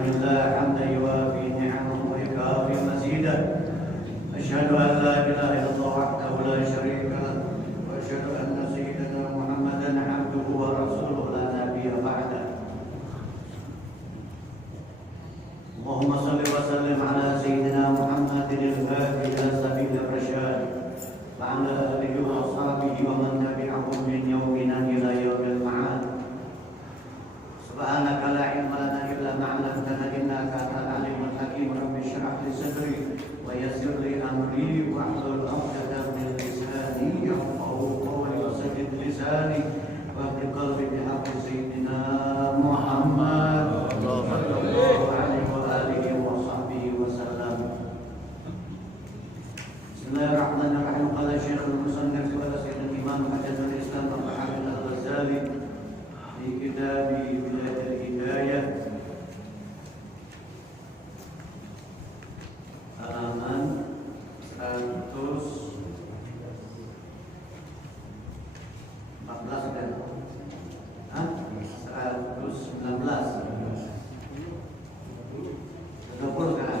لله حمدا يوافي نعمه ويكافي مزيدا أشهد أن لا إله إلا الله وحده لا شريك له وأشهد أن سيدنا محمدا عبده ورسوله لا نبي بعده اللهم صل وسلم على سيدنا محمد الهادي إلى سبيل الرشاد وعلى آله وأصحابه ومن تبعهم من يومنا إلى يوم المعاد سبحانك لا علم لنا إلا ما علمتنا إنك أنت العليم الحكيم رب اشرح لي صدري ويسر لي أمري واحلل عقدة من لساني يفقهوا قولي وسدد لساني واهد قلبي بحق سيدنا محمد صلى الله عليه وآله وصحبه وسلم بسم الله الرحمن الرحيم قال الشيخ المصنف قال سيدنا الإمام حجة الإسلام أبو حامد الغزالي في كتاب بلاد الهداية halaman 114 kan? 119 120 kan?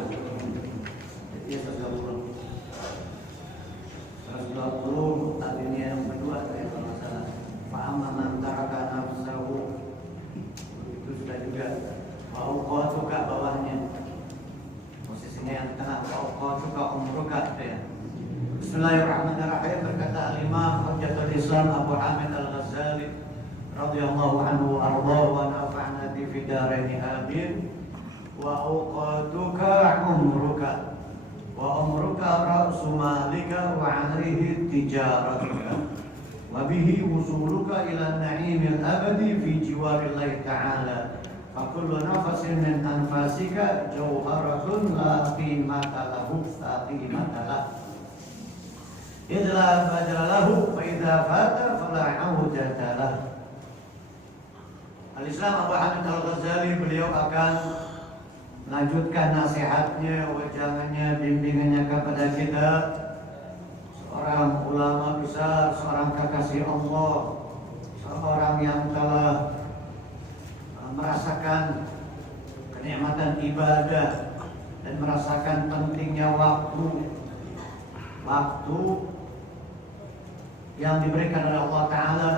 Jadi 120 artinya yang kedua saya kalau nggak salah fa'amman man taraka nafsahu itu sudah juga fa'uqatuka bawahnya posisinya yang tengah fa'uqatuka umruka itu ya. Bismillahirrahmanirrahim berkata al-Imam Hujjatul Islam Abu Hamid Al-Ghazali radhiyallahu anhu arda wa nafa'na bi fidaraini amin wa uqatuka umruka wa umruka ra'su malika wa 'alaihi tijaratuka wa bihi wusuluka ila an-na'imil abadi fi jiwarillahi ta'ala fa kullu nafasin min anfasika jawharatun la qimata lahu qimata lahu idza badalahu fa idza fata fala 'audata lahu. Al-Islam Abu Hamid Al-Ghazali beliau akan melanjutkan nasihatnya, wejangannya, bimbingannya kepada kita, seorang ulama besar, seorang kekasih Allah, seorang yang telah merasakan kenikmatan ibadah dan merasakan pentingnya waktu yang diberikan oleh Allah Ta'ala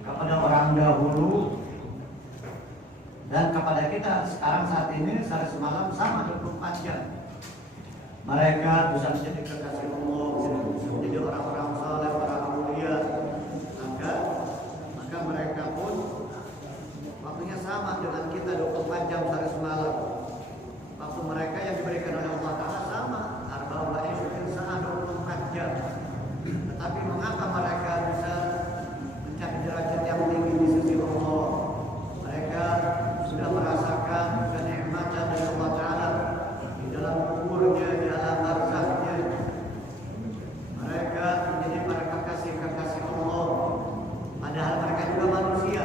kepada orang dahulu dan kepada kita sekarang saat ini sehari semalam sama 24 jam. Mereka bisa menjadi kekasih Allah, bisa menjadi orang-orang saleh, para mulia. Maka mereka pun waktunya sama dengan kita 24 jam sehari semalam. Waktu mereka yang diberikan oleh Allah Ta'ala sama, arba'in saat 24 jam. Tetapi mengapa mereka bisa mencapai derajat yang tinggi di sisi Allah? Mereka sudah merasakan kenikmatan dari Allah Ta'ala di dalam kuburnya, di alam barzahnya. Mereka menjadi para kekasih-kekasih Allah. Padahal mereka juga manusia.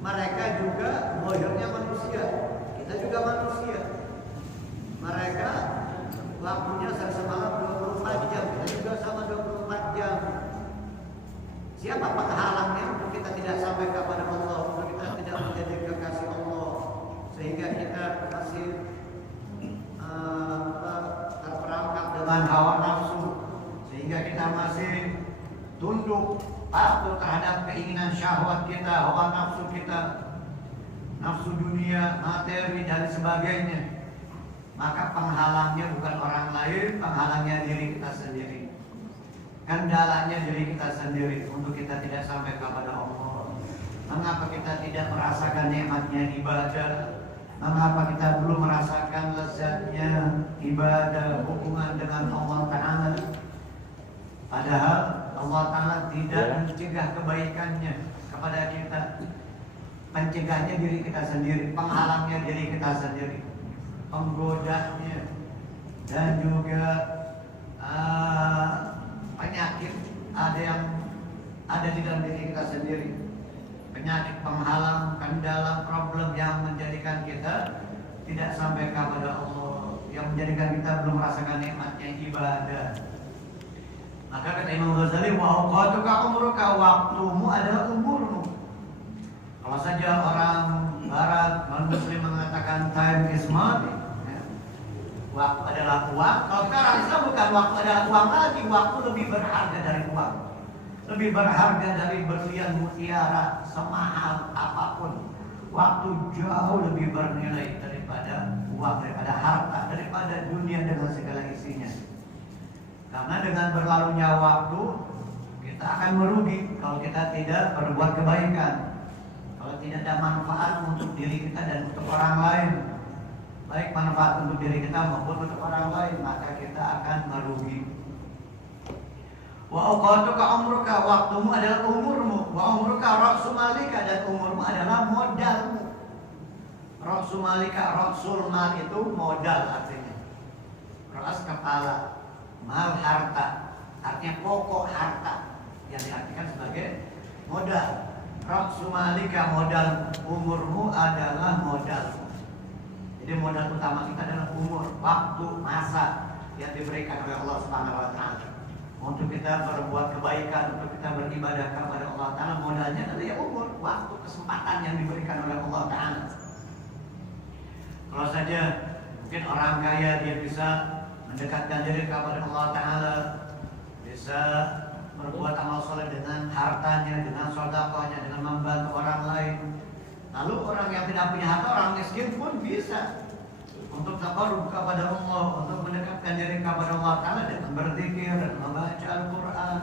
Mereka juga lahirnya manusia. Kita juga manusia. Mereka waktunya sehari semalam 24 jam. Kita juga sama 24 jam. Siapa penghalangnya untuk kita tidak sampai kepada Allah, untuk kita tidak menjadi kekasih Allah, sehingga kita masih terperangkap dengan hawa nafsu, sehingga kita masih tunduk patuh terhadap keinginan syahwat kita, hawa nafsu kita, nafsu dunia, materi dan sebagainya. Maka penghalangnya bukan orang lain, penghalangnya diri kita sendiri. Kendalanya diri kita sendiri untuk kita tidak sampai kepada Allah. Mengapa kita tidak merasakan nikmatnya ibadah? Mengapa kita belum merasakan lezatnya ibadah, hubungan dengan Allah Ta'ala? Padahal Allah Ta'ala tidak mencegah kebaikannya kepada kita. Mencegahnya diri kita sendiri, penghalangnya diri kita sendiri, penggodanya, dan juga penyakit ada di dalam diri kita sendiri. Penyakit penghalang, kendala, problem yang menjadikan kita tidak sampai kepada Allah, yang menjadikan kita belum merasakan nikmatnya ibadah. Maka kata Imam Ghazali, wa awqatuka umruka, waktumu adalah umurmu. Kalau saja orang Barat, non-muslim mengatakan time is money. Waktu adalah uang. Kalau sekarang Islam bukan waktu adalah uang lagi. Waktu lebih berharga dari uang. Lebih berharga dari berlian mutiara, semahal apapun. Waktu jauh lebih bernilai daripada uang, daripada harta, daripada dunia dengan segala isinya. Karena dengan berlalunya waktu, kita akan merugi kalau kita tidak berbuat kebaikan. Kalau tidak ada manfaat untuk diri kita dan untuk orang lain, baik manfaat untuk diri kita maupun untuk orang lain, maka kita akan merugi. Wa awqatuka umruka, waktumu adalah umurmu. Wa umruka ra'su malika, dan umurmu adalah modalmu. Ra'su malika, ra'sul mal itu modal artinya. Ras kepala, mal harta, artinya pokok harta yang diartikan sebagai modal. Ra'su malika, modal umurmu adalah modalmu. Jadi modal utama kita adalah umur, waktu, masa yang diberikan oleh Allah Subhanahu wa taala. Untuk kita berbuat kebaikan, untuk kita beribadah kepada Allah Ta'ala, modalnya adalah ya umur, waktu, kesempatan yang diberikan oleh Allah Ta'ala. Kalau saja mungkin orang kaya dia bisa mendekatkan diri kepada Allah Ta'ala, bisa berbuat amal soleh dengan hartanya, dengan sedekahnya, dengan membantu orang lain. Lalu orang yang tidak punya harta, orang miskin pun bisa untuk taqarrub kepada Allah, untuk mendekatkan diri kepada Allah Ta'ala dengan berzikir dan membaca Al-Quran.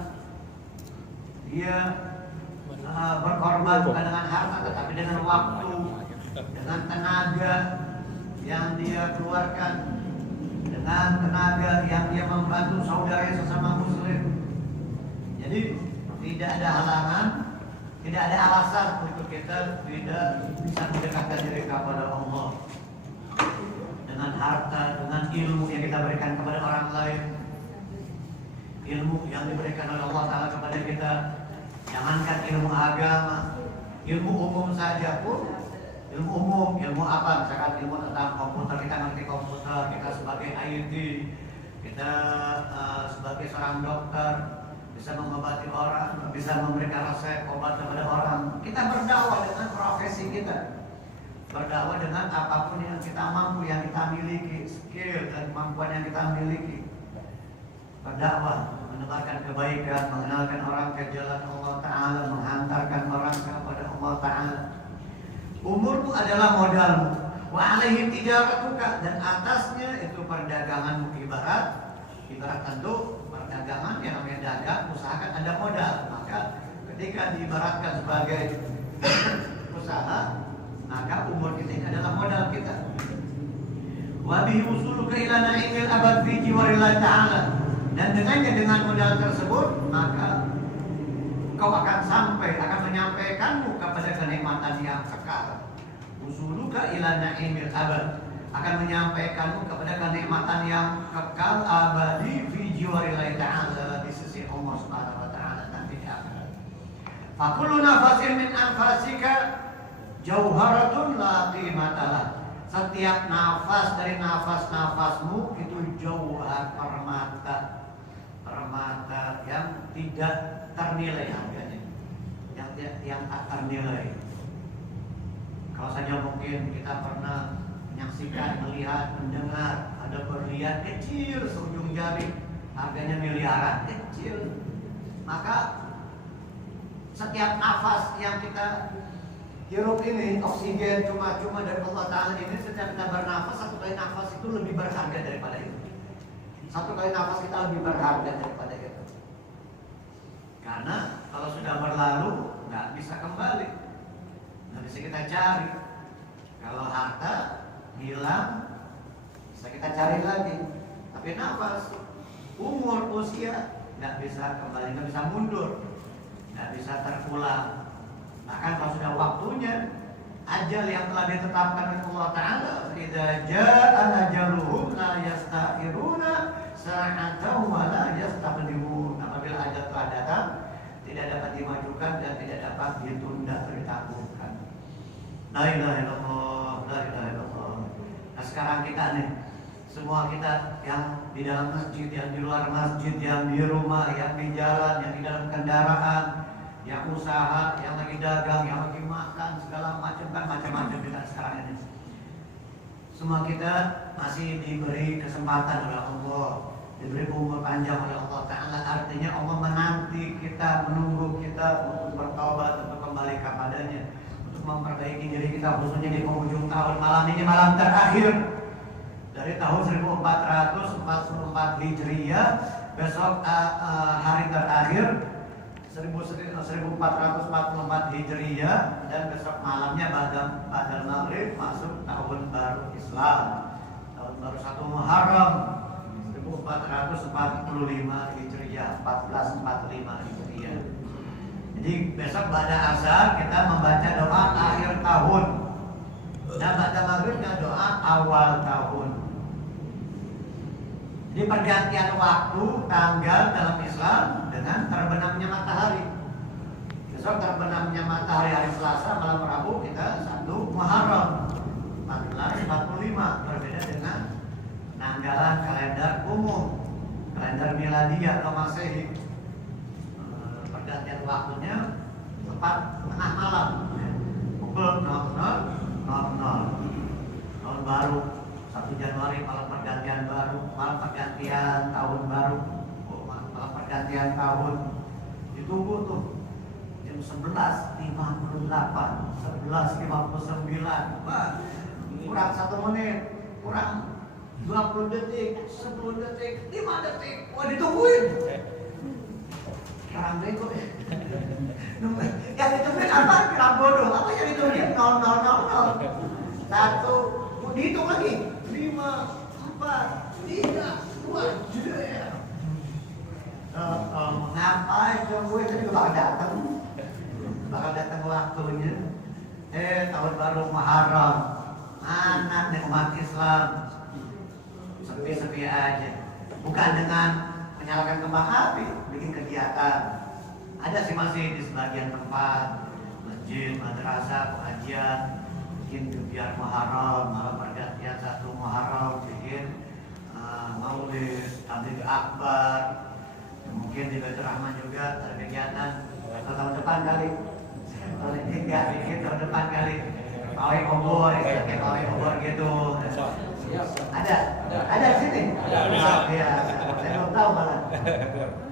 Dia berkorban bukan dengan harta tetapi dengan waktu, dengan tenaga yang dia keluarkan, dengan tenaga yang dia membantu saudara sesama muslim. Jadi tidak ada halangan, tidak ada alasan untuk kita tidak bisa mendekatkan diri kepada Allah dengan harta, dengan ilmu yang kita berikan kepada orang lain, ilmu yang diberikan oleh Allah Ta'ala kepada kita. Jangankan ilmu agama, ilmu umum saja pun, ilmu umum, ilmu apa? Misalkan ilmu tentang komputer, kita ngerti komputer, kita sebagai IT, kita sebagai seorang dokter bisa mengobati orang, bisa memberikan resep obat kepada orang. Kita berdakwah dengan profesi kita, berdakwah dengan apapun yang kita mampu, yang kita miliki, skill dan kemampuan yang kita miliki. Berdakwah, menebarkan kebaikan, mengenalkan orang ke jalan Allah Ta'ala, menghantarkan orang kepada Allah Ta'ala. Umurmu adalah modalmu. Wa alaihi tijaratuka, dan atasnya itu perdaganganmu. Ibarat tentu perdagangan yang namanya dagang, usahakan ada modal. Maka ketika diibaratkan sebagai usaha, maka umur kita ini adalah modal kita. Wa bihi usuluka ila na'imil abad fi jiwarillah ta'ala, dan dengan modal tersebut maka kau akan menyampaikanmu kepada kenikmatan yang kekal. Usuluka ila na'imil abad, akan menyampaikanmu kepada kenikmatan yang kekal abadi fi jiwarillah ta'ala, di sisi Allah Subhanahu wa taala nanti di akhirat. Fa kullu nafasin min anfasika jauharatun la qimatalah. Setiap nafas dari nafas-nafasmu itu jauhar, permata yang tidak ternilai harganya, yang tak ternilai. Kalau saja mungkin kita pernah menyaksikan, melihat, mendengar ada berlian kecil seujung jari, harganya miliaran, kecil. Maka setiap nafas yang kita hirup ini, oksigen cuma dari Allah Ta'ala ini, setiap kita bernafas, satu kali nafas itu lebih berharga daripada itu. Satu kali nafas kita lebih berharga daripada itu. Karena kalau sudah berlalu nggak bisa kembali, nggak bisa kita cari. Kalau harta hilang bisa kita cari lagi, tapi nafas, umur, usia nggak bisa kembali, nggak bisa mundur, nggak bisa terulang. Bahkan kalau sudah waktunya, ajal yang telah ditetapkan oleh Allah Ta'ala, idza jaa ajaluhum la yastakhiruna sa'atan wa la yastaqdimun. Apabila ajal telah datang, tidak dapat dimajukan dan tidak dapat ditunda atau ditangguhkan. La ilaha illallah, la ilaha illallah. Nah sekarang kita nih, semua kita yang di dalam masjid, yang di luar masjid, yang di rumah, yang di jalan, yang di dalam kendaraan, yang usaha, yang lagi dagang, yang lagi makan, segala macam kan macam-macam kita sekarang ini. Semua kita masih diberi kesempatan oleh Allah, diberi umur panjang oleh Allah Ta'ala. Artinya Allah menanti kita, menunggu kita untuk bertaubat, untuk kembali kepadanya, untuk memperbaiki diri kita, khususnya di penghujung tahun. Malam ini malam terakhir dari tahun 1444 Hijriah. Besok hari terakhir 1444 Hijriah, dan besok malamnya badal maghrib masuk tahun baru Islam, tahun baru 1 Muharram 1445 Hijriah, 1445 Hijriah. Jadi besok pada asar kita membaca doa akhir tahun, dan pada maghribnya doa awal tahun. Jadi pergantian waktu tanggal dalam Islam dengan terbenamnya matahari. Besok terbenamnya matahari hari Selasa, malam Rabu kita 1 Muharram 1445, berbeda dengan penanggalan kalender umum, kalender miladiah atau Masehi. Pergantian waktunya tepat tengah malam, pukul 00.00. Tahun baru 1 Januari, malam pergantian baru, malam pergantian tahun baru, malam pergantian tahun. Ditunggu tuh jam 11.58, 11.59. Wah, kurang 1 menit, kurang 20 detik, 10 detik, 5 detik. Wah, ditungguin. Kurang bego ya. Yang ditungguin apa? Kurang bodoh. Apa yang ditungguin? 0000. 1, dihitung lagi. 5, 4, 3, 2, jeder. Ngapain gue tadi bakal datang waktunya. Tahun baru Muharram, mana nih umat Islam sepi-sepi aja. Bukan dengan menyalakan kembang api, bikin kegiatan. Ada sih masih di sebagian tempat, masjid, madrasah, pengajian, bikin kegiatan Muharram, malam pergantian 1 Muharram, bikin maulid, tabligh akbar, mungkin di Baitur Rahman juga ada kegiatan. Atau tahun depan kali, tahun depan kali, pawai obor, kayak pawai obor gitu. Ada di sini. Ya, saya belum tahu malah.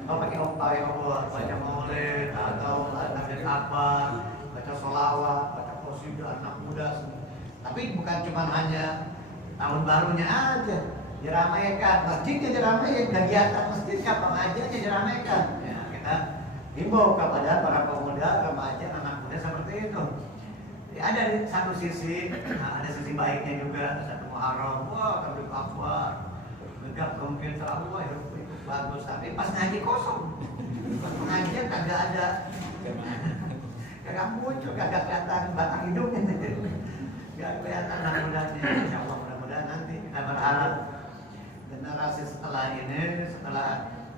Kalau pakai pawai obor, baca maulid atau tabligh akbar, baca sholawat, baca qasidah anak muda. Tapi bukan cuma hanya tahun barunya aja diramaikan, masjidnya diramaikan, kegiatan masjidnya, pengajiannya diramaikan. Ya, kita himbau kepada para pemuda, remaja, anak muda seperti itu. Ya, ada di satu sisi, ada sisi baiknya juga. 1 Muharram, wah tabligh akbar, gegap gempil Allah, itu bagus. Tapi pas ngaji kosong, pas pengajian kagak ada, kagak muncul, kagak kelihatan batang hidungnya, gak kelihatan anak mudanya. Insya Allah mudah-mudahan nanti kita berharap generasi setelah ini, setelah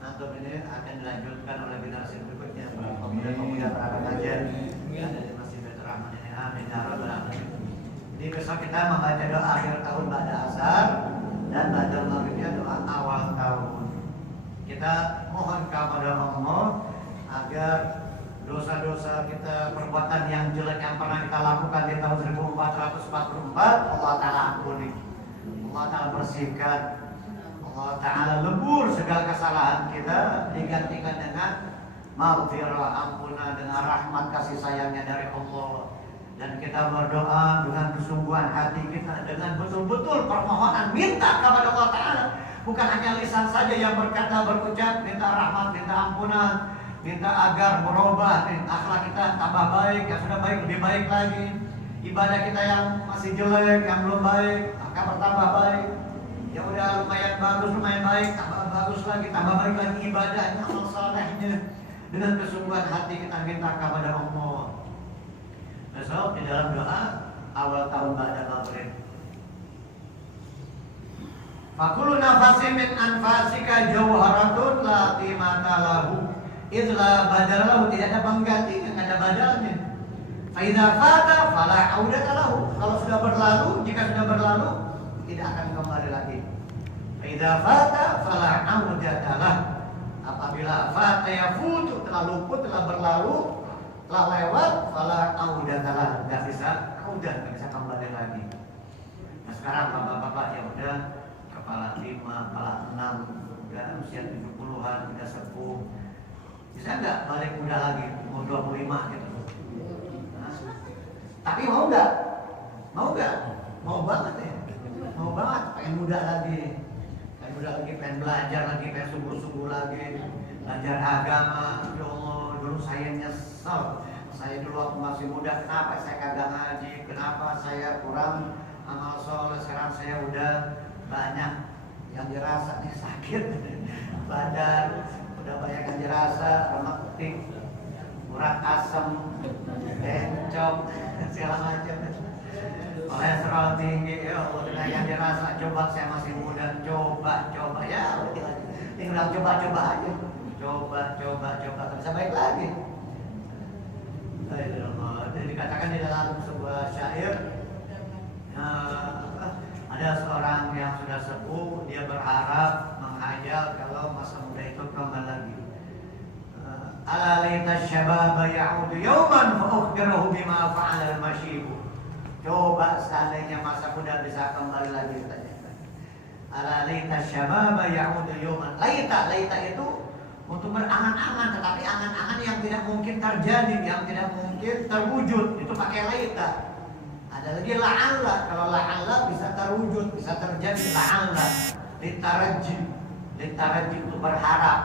antum ini akan dilanjutkan oleh generasi berikutnya, pemuda-pemuda para remaja yang ada di Masjid Baitur Rahman ini. Amin ya rabbal alamin. Jadi besok kita membaca doa akhir tahun ba'da asar, dan ba'da maghribnya doa awal tahun. Kita mohon kepada Allah agar dosa-dosa kita, perbuatan yang jelek yang pernah kita lakukan di tahun 1444, Allah Ta'ala ampuni, Allah Ta'ala bersihkan, Allah Ta'ala lebur segala kesalahan kita, digantikan dengan maghfirah, ampunan, dengan rahmat kasih sayangnya dari Allah. Dan kita berdoa dengan kesungguhan hati kita, dengan betul-betul permohonan, minta kepada Allah Ta'ala. Bukan hanya lisan saja yang berkata, berucap, minta rahmat, minta ampunan, minta agar berubah, akhlak kita tambah baik, yang sudah baik lebih baik lagi. Ibadah kita yang masih jelek, yang belum baik, akan bertambah baik. Yang udah lumayan bagus, lumayan baik, tambah bagus lagi, tambah baik lagi ibadahnya, amal salehnya. Dengan kesungguhan hati kita minta kepada Allah. Besok di dalam doa awal tahun ba'da maghrib, fakulu nafasin min anfasika jawharatun la qimata lahu idla badalahu, tidak ada penggantinya, tidak ada badalnya. Fa idza fata fala audata lahu, kalau sudah berlalu, jika sudah berlalu tidak akan kembali lagi. Fa idza fata fala audata lahu, apabila fata yafutu, telah luput, telah berlalu, Telah lewat, fala audatalah, nggak bisa kembali lagi. Nah sekarang bapak-bapak yang udah kepala 5, kepala 6, udah usia 70-an, udah sepuh, bisa nggak balik muda lagi, mau 25 gitu? Nah, tapi mau nggak? Mau nggak? Mau banget ya? Mau banget, pengen muda lagi, pengen belajar lagi, pengen sungguh-sungguh lagi, belajar agama. Ya Allah, dulu saya nyesel, saya dulu waktu masih muda, kenapa saya kagak ngaji, kenapa saya kurang amal soleh. Sekarang saya udah banyak yang dirasa nih sakit badan, udah banyak yang dirasa remetik, urat asam, bencong, segala macam. Kolesterol tinggi, ya Allah, dengan yang dirasa. Coba saya masih muda, coba ya, tinggal coba aja, coba, bisa baik lagi. Jadi dikatakan di dalam sebuah syair, ada seorang yang sudah sepuh, dia berharap menghayal kalau masa muda itu kembali lagi. Ala laita syababa ya'udu yawman fa ukhbiruhu bima fa'ala al-mashibu. Coba seandainya masa muda bisa kembali lagi saja. Ala laita syababa ya'udu yawman. Laita itu untuk berangan-angan, tetapi angan-angan yang tidak mungkin terjadi, yang tidak mungkin terwujud, itu pakai laita. Ada lagi la'alla, kalau la'alla bisa terwujud, bisa terjadi. La'alla litaraji itu berharap.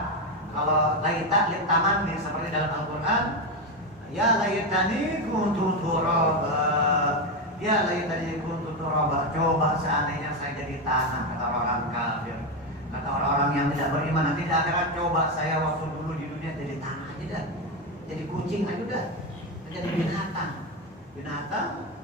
Kalau laita litamani, seperti dalam Al-Quran, ya laitani kuntu turaba, ya laitani kuntu turaba. Coba seandainya saya jadi tanah, kata orang kafir, kata orang-orang yang tidak beriman nanti di akhirat. Coba saya waktu dulu di dunia jadi tanah aja dah, jadi kucing aja dah, jadi binatang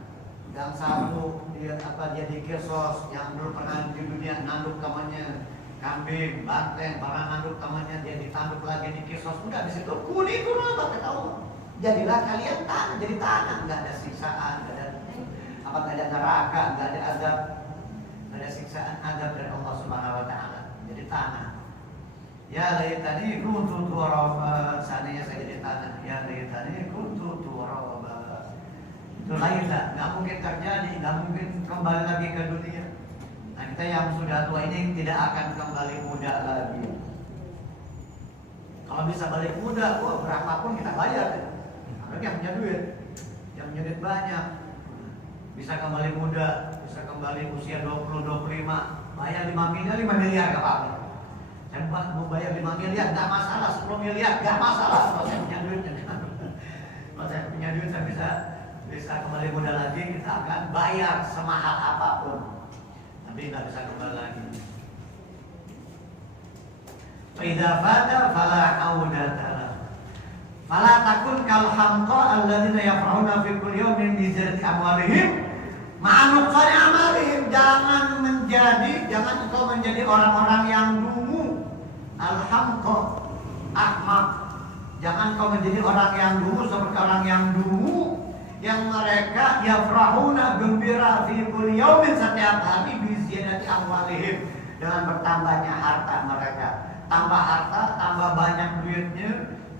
yang satu dia jadi kisos, yang dulu pernah di dunia nanduk temannya kambing, banteng, para nanduk temannya dia ditanduk lagi di kisos. Udah habis itu kuning apa ketahu, jadilah kalian tanah, jadi tanah, nggak ada siksaan, nggak ada neraka, nggak ada azab, nggak ada siksaan azab dari Allah Subhanahu Wa Taala, jadi tanah. Ya laitani kuntu turaba, seandainya saya jadi tanah. Ya laitani kuntu turaba. Itu laita, nggak mungkin terjadi, nggak mungkin kembali lagi ke dunia. Nah kita yang sudah tua ini tidak akan kembali muda lagi. Kalau bisa balik muda, wah berapapun kita bayar. Apalagi yang punya duit, banyak, bisa kembali muda, bisa kembali usia 20-25, bayar 5 miliar gak apa-apa. Saya mau bayar 5 miliar gak masalah, 10 miliar gak masalah kalau saya punya duit. Kalau saya punya duit saya bisa kembali muda lagi, kita akan bayar semahal apapun, tapi nggak bisa kembali lagi. Idza fata fala audatalah. Fala takun kal hamqa alladziina yafrahuna fi kulli yawmin bi ziyadati amwalihim ma'anuqsani amalihim. Jangan engkau menjadi orang-orang yang dungu, al-hamqa, ahmaq. Jangan kau menjadi orang yang dungu seperti orang yang dungu, yang mereka yafrahuna, gembira fi kulli yaumin, setiap hari bi ziyadati amwalihim, dengan bertambahnya harta mereka. Tambah harta, tambah banyak duitnya,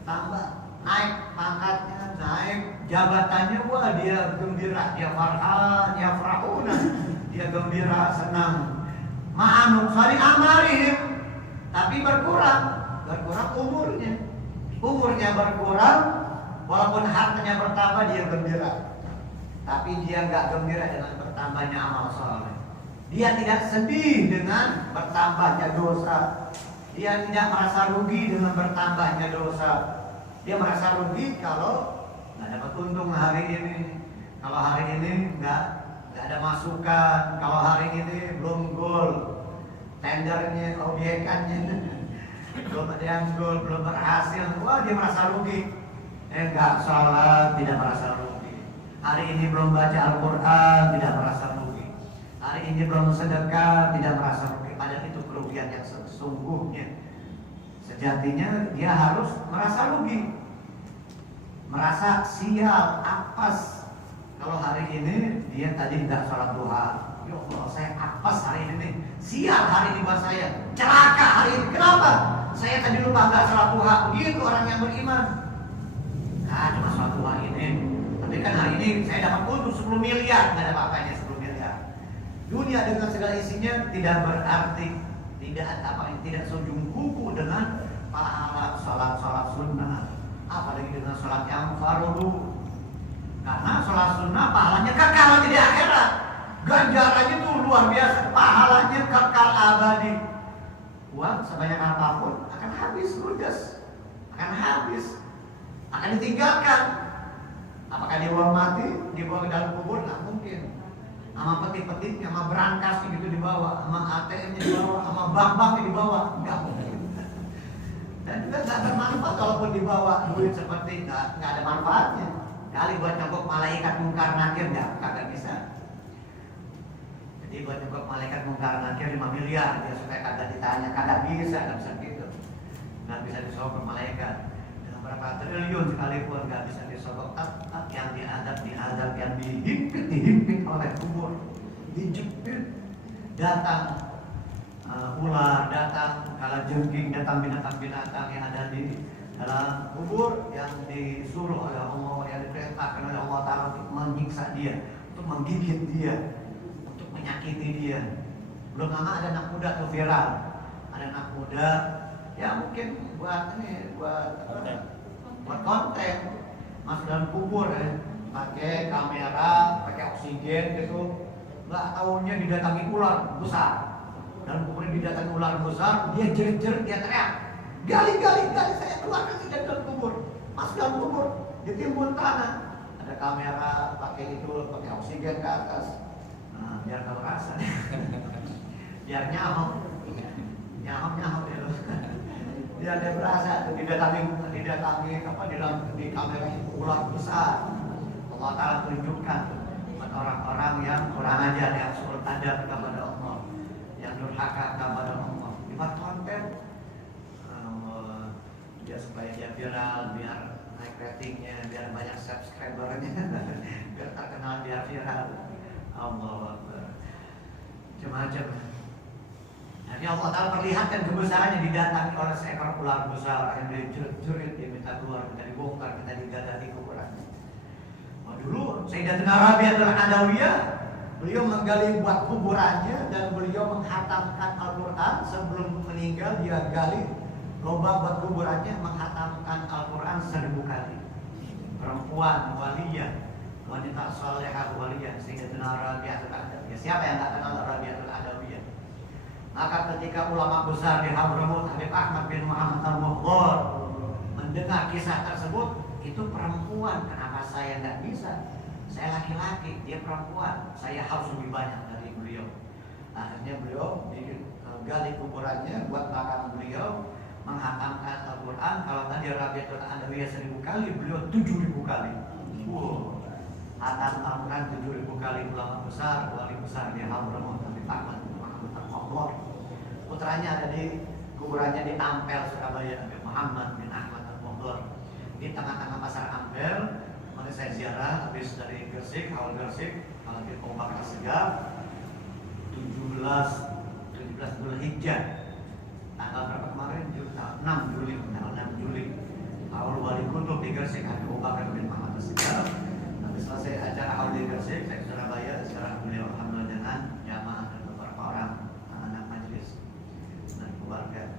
tambah naik pangkatnya, naik jabatannya, wah dia gembira, dia farhan, yafrahuna, dia gembira, senang. Ma'anuqsani amalihim, tapi berkurang umurnya berkurang. Walaupun hartanya bertambah, dia gembira, tapi dia nggak gembira dengan bertambahnya amal soleh. Dia tidak sedih dengan bertambahnya dosa. Dia tidak merasa rugi dengan bertambahnya dosa. Dia merasa rugi kalau nggak dapat untung hari ini, kalau hari ini nggak ada masukan, kalau hari ini belum gol tendernya, obyekannya belum ada yang gol, belum berhasil, wah dia merasa rugi. Enggak sholat, tidak merasa rugi. Hari ini belum baca Al-Quran, tidak merasa rugi. Hari ini belum sedekah, tidak merasa rugi. Padahal itu kerugian yang sesungguhnya. Sejatinya dia harus merasa rugi, merasa sial, apes. Kalau hari ini dia tadi tidak sholat duha, ya Allah saya apes hari ini, sial hari ini buat saya, celaka hari ini. Kenapa? Saya tadi lupa nggak sholat duha. Begitu orang yang beriman. Cuma suatu hari ini. Tapi kan hari ini saya dapat untung 10 miliar, nggak ada apa-apanya 10 miliar. Dunia dengan segala isinya tidak berarti, tidak sejung kuku dengan pahala sholat sunnah, apalagi dengan sholat yang fardu. Karena sholat sunnah pahalanya kekal di akhirat, ganjarannya tuh luar biasa, pahalanya kekal abadi. Uang sebanyak apapun akan habis, ludes, akan habis, akan ditinggalkan. Apakah dibawa mati, dibawa ke dalam kubur? Nggak mungkin. Sama peti-petinya, sama berangkasnya gitu dibawa, sama ATM-nya dibawa, sama bank-banknya dibawa, nggak mungkin. Dan juga nggak bermanfaat kalaupun dibawa duit seperti nggak ada manfaatnya. Kali buat nyokok malaikat mungkar nakir kagak bisa. Jadi buat nyokok malaikat mungkar nakir 5 miliar dia supaya kagak ditanya, kagak bisa, nggak bisa gitu. Nggak bisa disogok malaikat. Dengan berapa triliun sekalipun nggak bisa disogok. Yang diadab, yang dihimpit oleh kubur, dijepit, datang ular, datang kalajengking, datang binatang-binatang yang ada di dalam kubur yang disuruh oleh Allah, yang diperintahkan oleh Allah Ta'ala untuk menyiksa dia, untuk menggigit dia, untuk menyakiti dia. Belum lama ada anak muda tuh viral, ada anak muda ya mungkin buat konten, masuk dalam kubur pakai kamera, pakai oksigen gitu, nggak tahunya didatangi ular besar. Dalam kubur didatangi ular besar, dia jerit-jerit, dia teriak, gali, saya keluarkan dari dalam kubur, masuk dalam kubur, ditimbun tanah. Ada kamera, pakai oksigen ke atas, biar tahu rasa, biar nyahok ya loh. Biar dia berasa didatangi di kamera itu ular besar. Allah Ta'ala tunjukkan buat orang-orang yang kurang ajar, yang suruh adab kepada Allah, yang durhaka kepada Allah. Dibuat konten dia supaya dia viral, biar naik ratingnya, biar banyak subscribernya, biar terkenal, biar viral. Allah Akbar. Macam-macam. Jadi Allah Ta'ala perlihatkan kebesarannya, didatangi oleh seekor ular besar yang jerit-jerit, dia minta keluar, minta dibongkar, minta digadati kuburannya. Dulu Sayyidatina Rabi'atul Adawiyah, beliau menggali buat kuburannya dan beliau menghatamkan Al-Quran. Sebelum meninggal dia gali lubang buat kuburannya, menghatamkan Al-Quran 1000 kali. Perempuan waliyah, wanita salehah waliyah, Sayyidatina Rabi'atul Adawiyah. Siapa yang tak kenal Rabi'atul Adawiyah? Maka ketika ulama besar di Hadramut, Habib Ahmad bin Muhammad Al-Muhdhar mendengar kisah tersebut, itu perempuan, kenapa saya nggak bisa? Saya laki-laki, dia perempuan, saya harus lebih banyak dari beliau. Akhirnya beliau gali kuburannya buat makam beliau, menghatamkan Al-Quran. Kalau tadi Rabi'atul Adawiyah 1000 kali, beliau 7000 kali. Wow, hatam Al-Quran 7000 kali. Ulama besar, wali besar di Hadramut, Habib Ahmad bin Muhammad Al-Muhdhar. Putranya ada di kuburannya di Ampel, Surabaya, Habib Muhammad bin Ahmad Al-Muhdhar. Di tengah-tengah pasar Ampel, mari saya ziarah habis dari Gresik, awal Gresik, kalau di Ombak Segar, 17 Dzulhijjah, tanggal berapa kemarin? 6 Juli, tanggal 6 Juli. Awal wali kutub di Gresik, ada Ombak bin Muhammad Segar. Nanti selesai acara awal di Gresik, saya ke Surabaya, ziarah beliau alhamdulillah dengan jamaah dan beberapa orang anak majelis dan keluarga.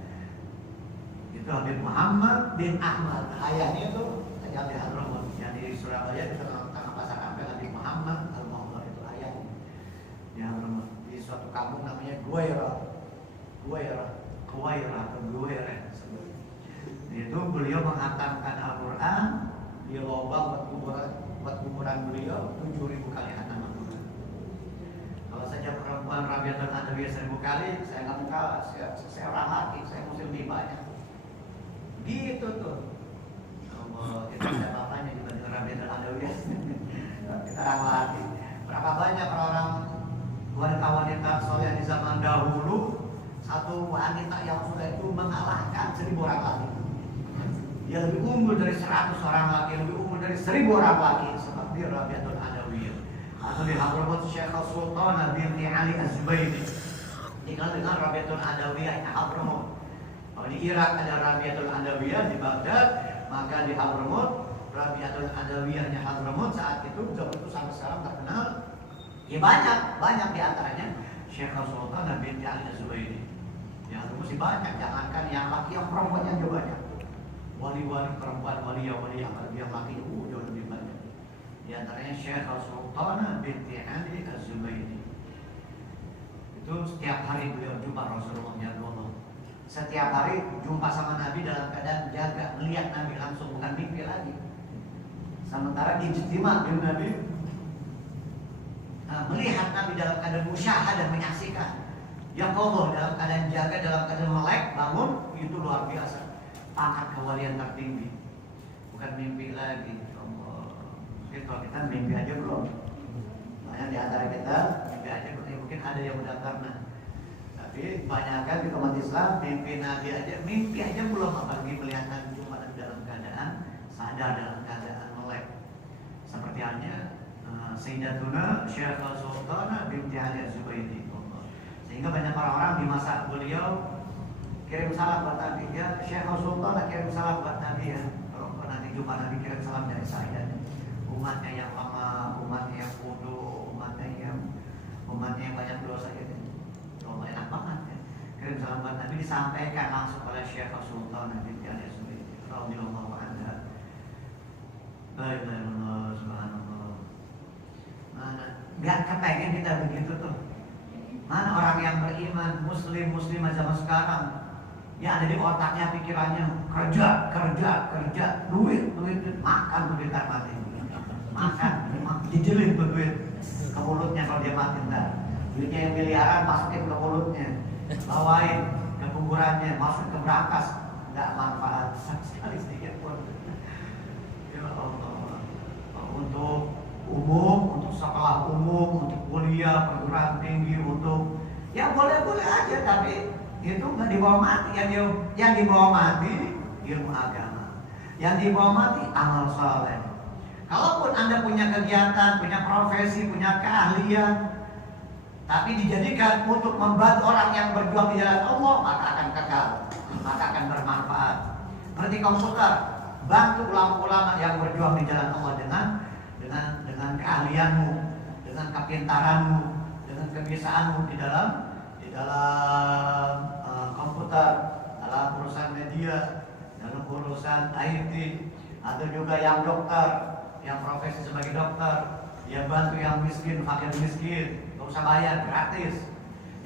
Itu Habib Muhammad bin Ahmad, ayahnya itu yang di Hadramut, yang di Surabaya, di tengah pasar Ampel. Habib Muhammad Al-Muhdhar itu ayahnya di Hadramut, di suatu kampung namanya Guwairah atau Guwairah. Itu beliau menghatamkan Al-Quran di lubang buat kuburan beliau 7000 kali hatam Al-Quran. Kalau saja perempuan Rabi'atul Adawiyah 1000 kali, saya nggak mau kalah. Saya orang laki, saya mesti lebih banyak. Gitu tuh. Kita ada bapaknya dibanding Rabi'atul Adawiyah. Kita orang laki. Berapa banyak orang wanita-wanita soleh di zaman dahulu, satu wanita yang sudah itu mengalahkan 1000 orang laki. Dia lebih unggul dari 100 orang laki, lebih unggul dari 1000 orang laki, seperti Rabi'atul Adawiyah. Atau di Hadramut Syekh Sultan binti Ali Az-Zubaidi tinggal dengan Rabi'atul Adawiyah di Hadramut. Kalau di Irak ada Rabi'atul Adawiyah, di Baghdad, maka di Hadramut Rabi'atul Adawiyahnya Hadramut saat itu sampai sekarang terkenal. Ya banyak di antaranya Syekh Sultan binti Ali Az-Zubairi. Yang itu masih banyak, jangankan yang laki, yang perempuannya juga banyak. Wali-wali perempuan, wali yang laki jauh lebih banyak. Di antaranya Syekh Sultan binti Ali Az-Zubairi. Itu setiap hari beliau jumpa Rasulullah SAW. Setiap hari jumpa sama Nabi dalam keadaan jaga, melihat Nabi langsung, bukan mimpi lagi. Sementara ijtima dengan Nabi, melihat Nabi dalam keadaan musyahadah, menyaksikan. Yang Allah dalam keadaan jaga, dalam keadaan melek, bangun, itu luar biasa. Pangkat kewalian tertinggi. Bukan mimpi lagi. Allah. Jadi kalau kita mimpi aja belum. Banyak di antara kita mimpi aja belum. Mungkin ada yang udah pernah. Tapi banyakkan di umat Islam mimpi Nabi aja, mimpi aja belum, apalagi melihat Nabi cuma dalam keadaan sadar, dalam keadaan melek. Seperti halnya Sayyidatuna Syekh Sultan binti Ali Az-Zubairi. Sehingga banyak orang-orang di masa beliau kirim salam buat Nabi. Ya Syekh Sultan kirim salam buat Nabi ya. Kalau nanti jumpa Nabi kirim salam dari saya. Umatnya yang lama, umatnya yang bodoh, umatnya yang banyak dosa gitu. Oh, enak banget ya. Kirim salam buat Nabi disampaikan langsung oleh Syekh Sultan binti Ali Az-Zubairi radhiyallahu anha. La ilaha illallah, subhanallah. Mana nggak kepengen kita begitu tuh. Mana orang yang beriman, muslimah zaman sekarang yang ada di otaknya, pikirannya kerja, duit, makan duit mati, makan, dijelin tuh duit ke mulutnya kalau dia mati ntar. Duitnya yang miliaran masukin ke mulutnya, bawain ke kuburannya, masuk ke brankas, nggak manfaat sekali sedikit pun. Ya Allah, untuk umum, untuk sekolah umum, untuk kuliah, perguruan tinggi, untuk ya boleh-boleh aja, tapi itu nggak dibawa mati. Yang dibawa mati ilmu agama, yang dibawa mati amal soleh. Kalaupun Anda punya kegiatan, punya profesi, punya keahlian, tapi dijadikan untuk membantu orang yang berjuang di jalan Allah, maka akan kekal, maka akan bermanfaat. Seperti komputer, bantu ulama-ulama yang berjuang di jalan Allah dengan keahlianmu, dengan kepintaranmu, dengan kebiasaanmu di dalam komputer, dalam urusan media, dalam urusan IT, atau juga yang dokter, yang profesi sebagai dokter, dia bantu yang miskin, fakir miskin, gak usah bayar, gratis.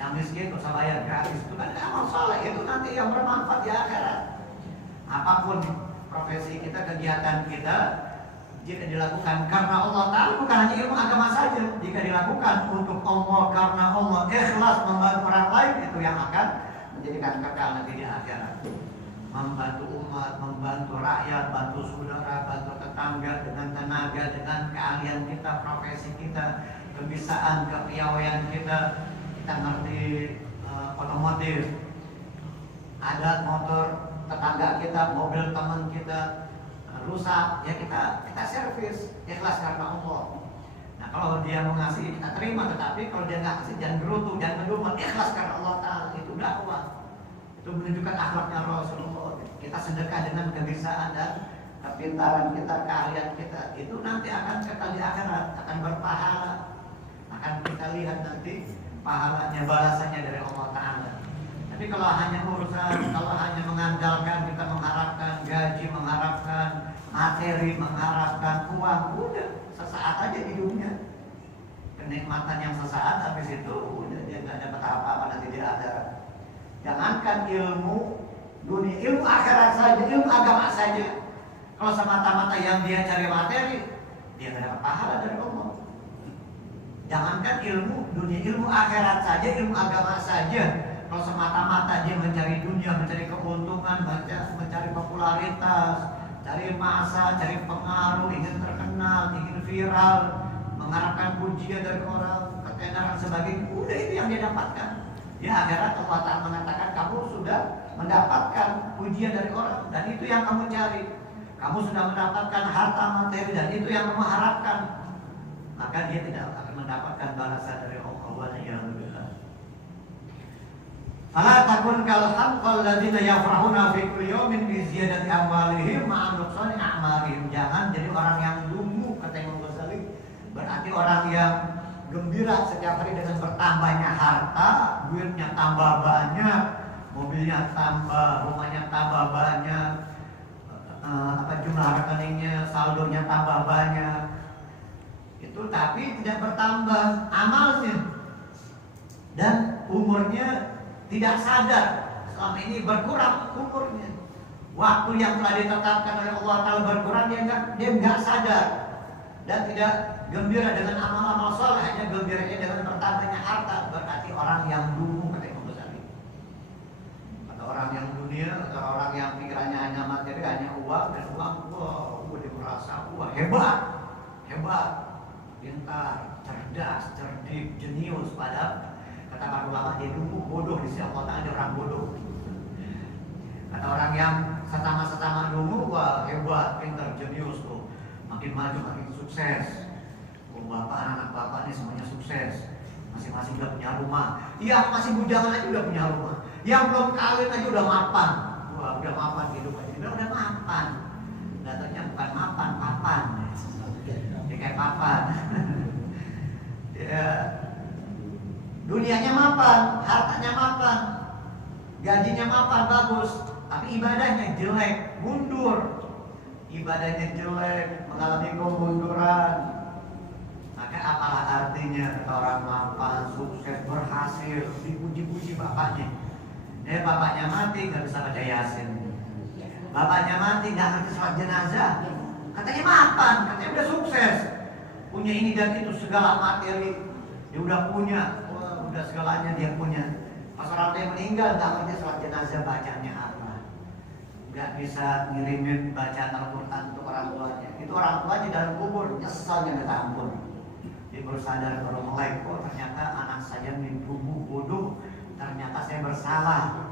Yang miskin gak usah bayar, gratis. Itu kan amal saleh, itu nanti yang bermanfaat di akhirat. Apapun profesi kita, kegiatan kita, jika dilakukan karena Allah Ta'ala, bukan hanya ilmu agama saja. Jika dilakukan untuk Allah, karena Allah, ikhlas membantu orang lain, itu yang akan menjadikan kekal nanti di akhirat. Membantu umat, membantu rakyat, bantu saudara, bantu tetangga dengan tenaga, dengan keahlian kita, profesi kita, kebiasaan, kepiawaian kita. Kita ngerti otomotif, ada motor tetangga kita, mobil teman kita rusak, ya kita servis, ikhlas karena Allah. Nah kalau dia mau ngasih kita terima, tetapi kalau dia nggak kasih jangan gerutu, jangan ngedumel, ikhlas karena Allah Ta'ala. Itu dakwah, itu menunjukkan akhlaknya Rasulullah. Kita sedekah dengan kebiasaan dan kepintaran kita, keahlian kita, itu nanti akan kekal di akhirat, akan berpahala, akan kita lihat nanti pahalanya, balasannya dari Allah Ta'ala. Tapi kalau hanya urusan, kalau hanya mengandalkan, kita mengharapkan gaji, mengharapkan materi, mengharapkan uang, udah sesaat aja hidupnya, kenikmatan yang sesaat, habis itu udah dia nggak dapat apa-apa nanti di akhirat. Jangankan ilmu dunia, ilmu akhirat saja, ilmu agama saja, kalau semata-mata yang dia cari materi, dia nggak dapat pahala dari Allah. Jangankan ilmu dunia, ilmu akhirat saja, ilmu agama saja, kalau semata-mata dia mencari dunia, mencari keuntungan, mencari popularitas, cari masa, cari pengaruh, ingin terkenal, ingin viral, mengharapkan pujian dari orang, ketenaran sebagainya, udah itu yang dia dapatkan. Di akhirat Allah Ta'ala mengatakan kamu sudah mendapatkan pujian dari orang, dan itu yang kamu cari. Kamu sudah mendapatkan harta materi, dan itu yang kamu harapkan. Maka dia tidak akan mendapatkan balasan dari Allah. Fala takun kal hamqal ladzina yafrahuna fi kulli yawmin bi ziyadati amwalihim ma'a nuqsani a'malihim. Jangan jadi orang yang lungu, kata Imam Ghazali. Berarti orang yang gembira setiap hari dengan bertambahnya harta, duitnya tambah banyak, mobilnya tambah, rumahnya tambah banyak, jumlah rekeningnya, saldonya tambah banyak. Itu tapi tidak bertambah amalnya. Dan umurnya tidak sadar, selama ini berkurang umurnya. Waktu yang telah ditetapkan oleh Allah Ta'ala berkurang, dia nggak sadar dan tidak gembira dengan amal-amal soleh, hanya gembiranya dengan bertambahnya harta. Berarti orang yang dungu, kata Imam Ghazali. Kata orang yang dunia, atau orang yang pikirannya hanya materi, hanya uang dan uang, wah, dia merasa wah hebat, pintar, cerdas, cerdik, jenius. Padahal kata para ulama dia dungu, bodoh di sisi Allah Ta'ala, dia orang bodoh. Kata orang yang sesama dungu, wah hebat, pintar, jenius tuh, makin maju makin sukses. Bapak, anak bapak ini semuanya sukses, masing-masing udah punya rumah. Yang masih bujangan aja udah punya rumah, yang belum kawin aja udah mapan. Wah, udah mapan hidup aja, udah mapan. Datanya bukan mapan, papan. Dia kayak papan. Ya. Dunianya mapan, hartanya mapan, gajinya mapan, bagus, tapi ibadahnya jelek, mundur. Ibadahnya jelek, mengalami kemunduran. Maka apalah artinya orang mapan, sukses, berhasil, dipuji-puji bapaknya. Bapaknya mati nggak bisa baca Yasin. Bapaknya mati nggak ngerti sholat jenazah. Katanya mapan, katanya udah sukses, punya ini dan itu, segala materi dia udah punya, udah segalanya dia punya. Pas orang dia meninggal nggak ngerti sholat jenazah bacanya apa, nggak bisa ngirimin bacaan Al-Quran untuk orang tuanya. Itu orang tuanya dalam kubur nyesalnya minta ampun. Dia baru sadar, baru mulai, oh ternyata anak saya tumbuh bodoh, ternyata saya bersalah.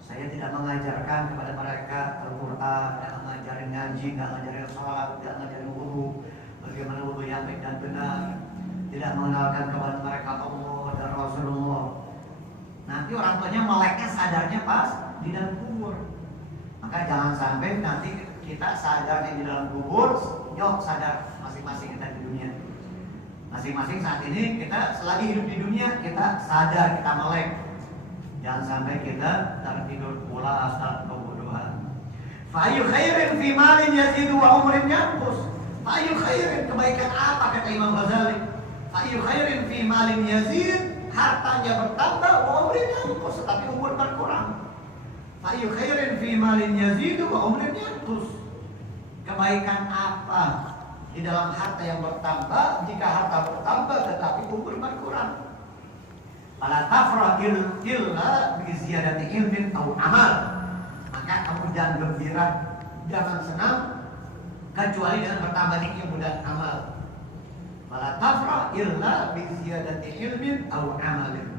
Saya tidak mengajarkan kepada mereka Al-Quran, tidak mengajarin ngaji, tidak mengajarin sholat, tidak mengajarin wudu, bagaimana wudu yang baik dan benar, tidak mengenalkan kepada mereka Allah dan Rasulullah. Nanti orang tuanya meleknya sadarnya pas di dalam kubur. Maka jangan sampai nanti kita sadarnya di dalam kubur, nyok sadar masing-masing kita di dunia. Masing-masing saat ini kita selagi hidup di dunia, kita sadar, kita melek. Jangan sampai kita tertidur pula asal kebodohan. Fa'ayu khairin fi malin yazidu wa umrin yanqus. Fa'ayu khairin, kebaikan apa kata Imam Ghazali? Fa'ayu khairin fi malin yazid, hartanya bertambah wa umrin yanqus, tetapi umur berkurang. Fa'ayu khairin fi malin yazidu wa umrin yanqus. Kebaikan apa di dalam harta yang bertambah jika harta bertambah tetapi umur berkurang? Fala tafrah illa bi ziyadati ilmin aw amal. Maka kamu jangan gembira, jangan senang kecuali dengan bertambahnya ilmu dan amal. Fala tafrah illa bi ziyadati ilmin aw amalin.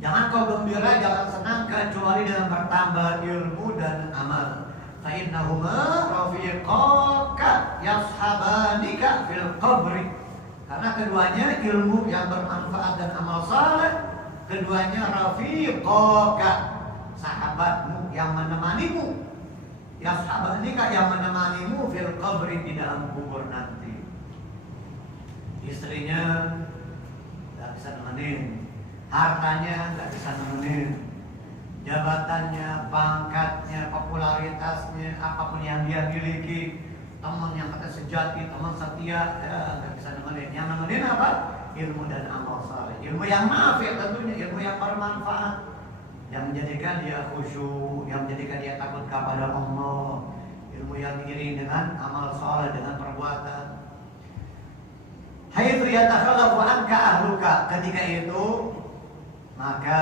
Jangan kau gembira, jangan senang kecuali dengan bertambah ilmu dan amal. Fa'innahuma rafiqaka yashabanika fil qabri. Karena keduanya ilmu yang bermanfaat dan amal saleh, keduanya rafiqaka, sahabatmu yang menemanimu, yashabanika yang menemanimu fil qabri, di dalam kubur nanti. Istrinya tidak bisa nemenin, hartanya tidak bisa nemenin, jabatannya, pangkatnya, popularitasnya, apapun yang dia miliki, teman yang kata sejati, teman setia, ya nggak bisa nemenin. Yang nemenin apa? Ilmu dan amal saleh. Ilmu yang nafi tentunya, ilmu yang bermanfaat, yang menjadikan dia khusyuk, yang menjadikan dia takut kepada Allah. Ilmu yang diiringi dengan amal saleh, dengan perbuatan. Haitsu yatakhallafu anka ahluka, ketika itu maka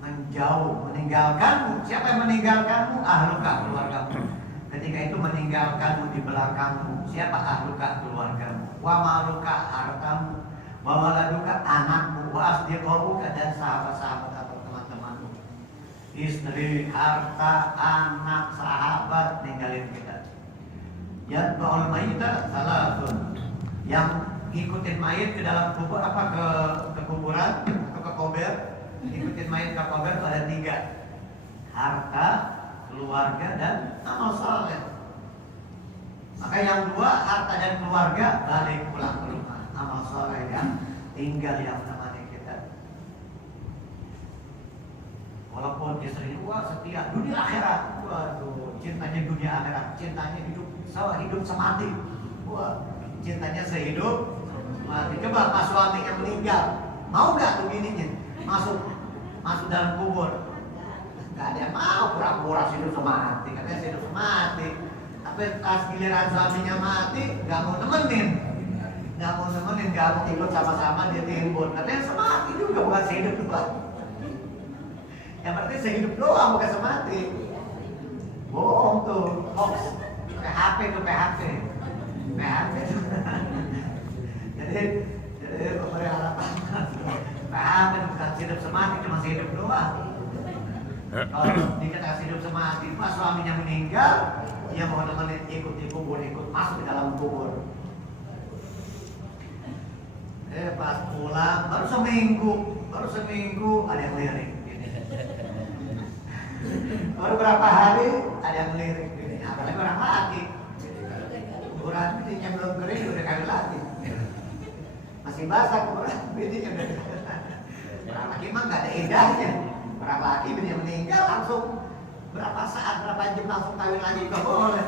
menjauh, meninggalkanmu. Siapa yang meninggalkanmu? Ahluka, keluargamu. Ketika itu meninggalkanmu di belakangmu. Siapa ahluka? Keluargamu. Wa maluka, hartamu. Wa waladuka, anakmu. Wa asdiqauka, dan sahabat-sahabat atau teman-temanmu. Istri, harta, anak, sahabat ninggalin kita. Yatba'ul mayyita salatun. Yang ikutin mayit ke dalam kubur ke kuburan atau ke kober, ikutin mayit ke kober itu ada 3: harta, keluarga, dan amal soleh. Maka yang 2, harta dan keluarga, balik pulang ke rumah. Amal soleh yang tinggal yang menemani kita. Walaupun istri setia dunia akhirat, waduh, cintanya dunia akhirat, cintanya hidup semati. Wah, cintanya sehidup mati. Coba pas suaminya meninggal, mau gak tuh bininya masuk dalam kubur? Gak ada yang mau, pura-pura hidup semati, katanya hidup semati. Tapi pas giliran suaminya mati, gak mau nemenin, gak mau ikut sama-sama dia timbun. Katanya semati juga, bukan sehidup doang. Yang berarti sehidup doang, bukan semati. Bohong tuh, hoax. PHP tuh PHP. Jadi pemberi harapan PHP bukan hidup semati, cuma hidup doang. Kalau dikatakan hidup semati, pas suaminya meninggal, dia mau nemenin ikut di kubur, ikut masuk ke dalam kubur. Pas pulang baru seminggu ada yang lirik. Baru berapa hari ada yang lirik. Apalagi orang laki. Kuburan bininya belum kering udah kawin lagi. Masih basah kuburan bininya udah. Orang laki mah nggak ada indahnya. Orang laki bininya meninggal langsung berapa saat, berapa jam langsung kawin lagi nggak boleh.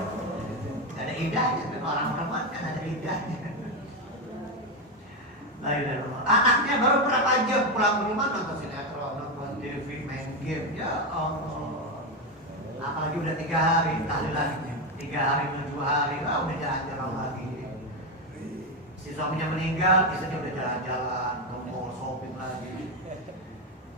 Nggak ada indahnya. Dan orang perempuan kan ada indahnya. Anaknya baru berapa jam pulang ke rumah nonton sinetron, nonton TV, main game. Ya Allah. Apalagi udah 3 hari tahlilannya. 3 hari, 2 hari, udah jalan-jalan lagi. Si suaminya meninggal, istrinya udah jalan-jalan, ke mall, shopping lagi.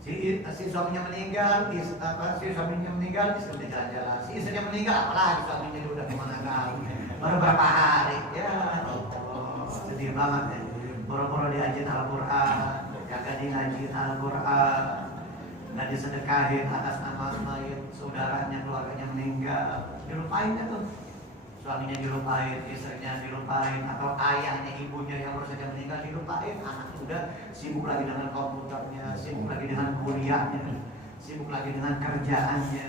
Si suaminya meninggal, istri udah jalan-jalan. Si istrinya meninggal, apalagi suaminya udah kemana-mana. Baru berapa hari, ya Allah, sedih banget ya. Boro-boro diajiin Al-Quran, kagak diajiin Al-Quran, nggak disedekahin atas nama mayit saudaranya, keluarganya meninggal, dilupain ya tuh. Suaminya dilupain, istrinya dilupain, atau ayahnya, ibunya yang baru saja meninggal dilupain. Anak udah sibuk lagi dengan komputernya, sibuk lagi dengan kuliahnya, sibuk lagi dengan kerjaannya,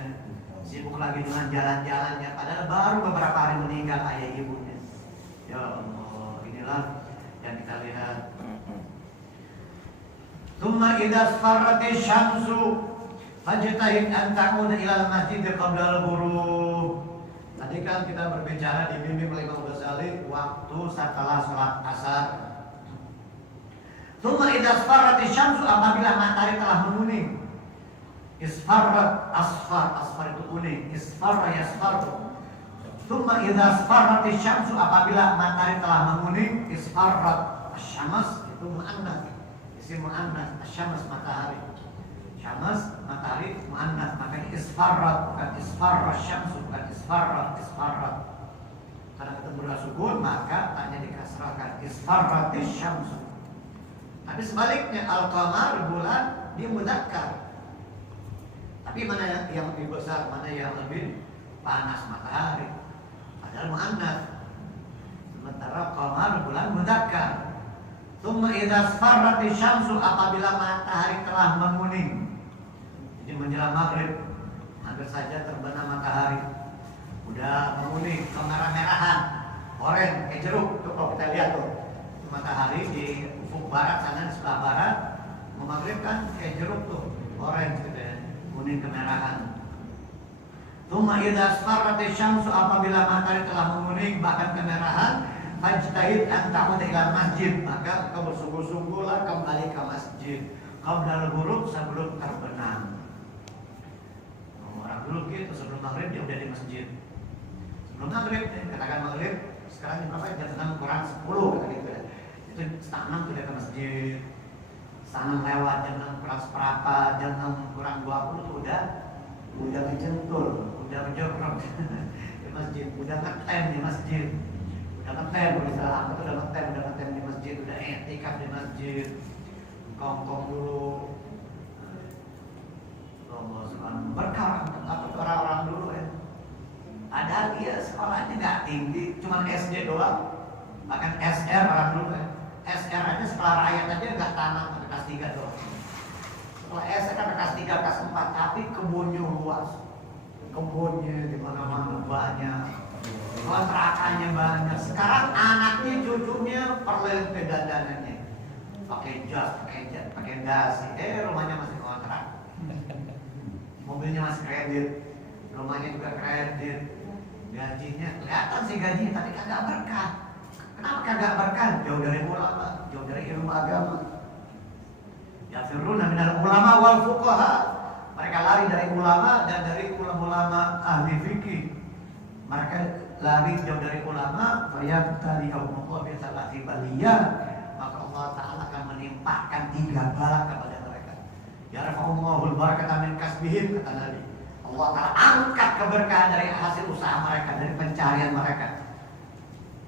sibuk lagi dengan jalan-jalannya. Padahal baru beberapa hari meninggal ayah ibunya. Ya Allah, inilah yang kita lihat. Tsumma idza asfarrati syamsu fajtahid an ta'uda ila al-masjid qabla al-ghurub. Tadi kan kita berbicara dibimbing oleh Imam Ghazali waktu setelah sholat asar. Tsumma idza asfarrati syamsu, apabila matahari telah menguning. Isfarrat, asfar itu kuning. Isfarra yasfarru. Tsumma idza asfarrati syamsu, apabila matahari telah menguning. Isfarrat, asyams itu muannas, isim muannas. Asyams matahari, syams matahari muannas, makanya isfarrat, bukan isfarra syamsu, bukan isfarrat. Karena ketemu dengan sukun maka tanya dikasrahkan, isfarratis syamsu. Tapi sebaliknya al-qamar, bulan, dia mudzakkar. Tapi mana yang lebih besar, mana yang lebih panas? Matahari, padahal muannas. Sementara qamar, bulan, mudzakkar. Tsumma idza asfarrati syamsu, apabila matahari telah menguning. Jadi menjelang maghrib, hampir saja terbenam matahari, udah menguning, kemerah-merahan, oranye kayak jeruk. Tuh kalau kita lihat tuh matahari di ufuk barat sana, di sebelah barat, mau maghrib kan kayak jeruk tuh, oranye gitu ya, kuning kemerahan. Tsumma idza asfarrati syamsu, apabila matahari telah menguning bahkan kemerahan, fajtahid an ta'uda ila masjid, maka kau bersungguh-sungguhlah kembali ke masjid qabla al-ghurub, sebelum terbenam. Orang dulu gitu, sebelum maghrib dia udah di masjid. Sebelum maghrib, katakan maghrib sekarang jam berapa? Jam 6 kurang 10 kata gitu ya. Itu setengah 6 sudah ke masjid. Setengah 6 lewat, jam 6 kurang seperempat, jam 6 kurang 20 tuh udah ngejentul, udah menjogrok di masjid, udah ngetem di masjid. Udah ngetem, udah ngetem di masjid, udah etikaf di masjid, kongkong dulu. Berkah orang-orang dulu ya. Padahal dia sekolahnya nggak tinggi, cuma SD doang, bahkan SR orang dulu ya. Jakarta sempat, tapi kebunnya luas. Kebunnya di mana-mana banyak, kontrakannya banyak. Sekarang anaknya, cucunya perlu dandanannya, pakai jas, pakai dasi. Rumahnya masih kontrak, mobilnya masih kredit, rumahnya juga kredit. Gajinya kelihatan sih gajinya, tapi kagak berkah. Kenapa kagak berkah? Jauh dari ulama, jauh dari ilmu agama. Yafirruna minal ulama wal fuqaha. Mereka lari dari ulama dan dari ulama ahli fikih. Mereka lari jauh dari ulama, fayabtaliyahumullah bi salati baliyah. Maka Allah Ta'ala akan menimpakan 3 bala kepada mereka. Yarfa'ullahul barakata min kasbihim, kata Nabi. Allah Ta'ala angkat keberkahan dari hasil usaha mereka, dari pencarian mereka,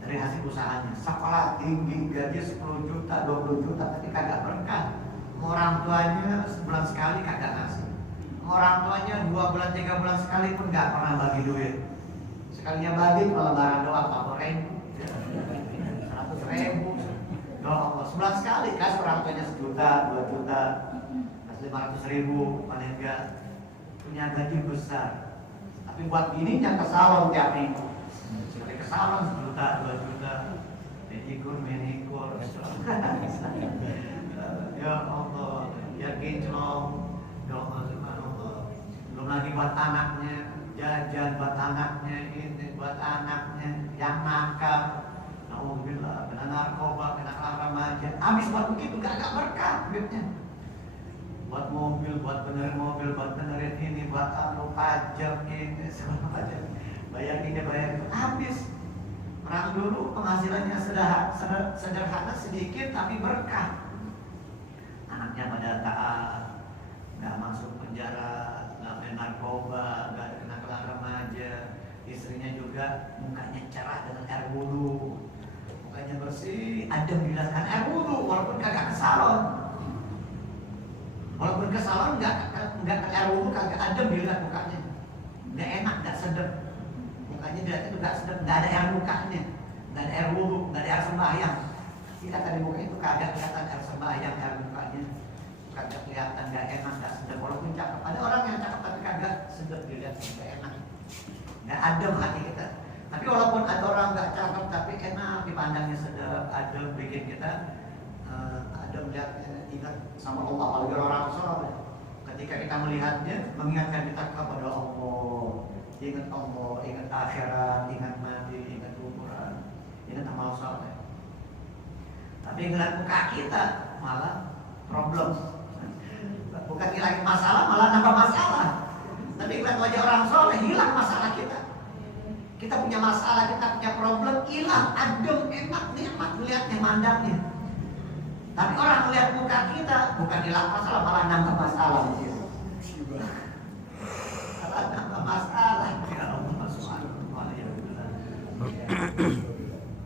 dari hasil usahanya. Sekolah tinggi, gaji 10 juta, 20 juta, tapi kagak berkah. Orang tuanya sebulan sekali kagak ngasih. Orang tuanya 2 bulan, 3 bulan sekali pun gak pernah bagi duit. Sekalinya bagi kalau lebaran doang 100.000. Doa Allah, sebulan sekali kasih orang tuanya 1 juta, 2 juta, kasih 500.000 paling enggak. Punya gaji besar, tapi buat bininya ke salon tiap minggu. Sekali ke salon 1 juta, 2 juta, pedikur, manicure. Ya Allah, ya kinclong, ya Allah, subhanallah. Belum lagi buat anaknya, jajan buat anaknya, ini buat anaknya yang nakal. Alhamdulillah, kena narkoba, kena remaja. Habis buat begitu gak berkah duitnya. Buat mobil, buat benerin mobil, buat benerin ini, buat pajak ini, segala macam. Bayar ini, bayar itu, habis. Orang dulu penghasilannya sederhana sedikit tapi berkah. Anaknya pada taat, nggak masuk penjara, nggak main narkoba, nggak kena remaja. Istrinya juga mukanya cerah dengan air wudhu, mukanya bersih, adem dilaskan air wudhu, walaupun kagak ke salon. Walaupun ke salon nggak ke air wudhu, kagak adem dilihat mukanya, nggak enak, nggak sedap. Mukanya dilihat itu nggak sedap, nggak ada air mukanya, nggak ada air wudhu, nggak ada air sembahyang. Tidak tadi muka itu kagak kelihatan air sembahyang, air mukanya kagak kelihatan, nggak enak, nggak sedap. Walaupun cakep, ada orang yang cakep tapi kagak sedap dilihat, nggak enak, nggak adem hati kita. Tapi walaupun ada orang nggak cakep tapi enak, dipandangnya sedap, adem, bikin kita adem, lihatnya ingat sama Allah. Apalagi orang soleh, ketika kita melihatnya mengingatkan kita kepada Allah, ingat Allah, ingat akhirat, ingat mati, ingat kuburan, ingat amal soleh. Tapi ngeliat muka kita malah problem. Bukan ngilangin masalah, malah nambah masalah. Tapi ngeliat wajah orang soleh, hilang masalah kita. Kita punya masalah, kita punya problem, hilang, adem, enak, nikmat melihatnya, mandangnya. Tapi orang melihat muka kita, bukan hilang masalah, malah nambah masalah di situ. Malah nambah masalah. Ya Allah Subhanahu wa ta'ala.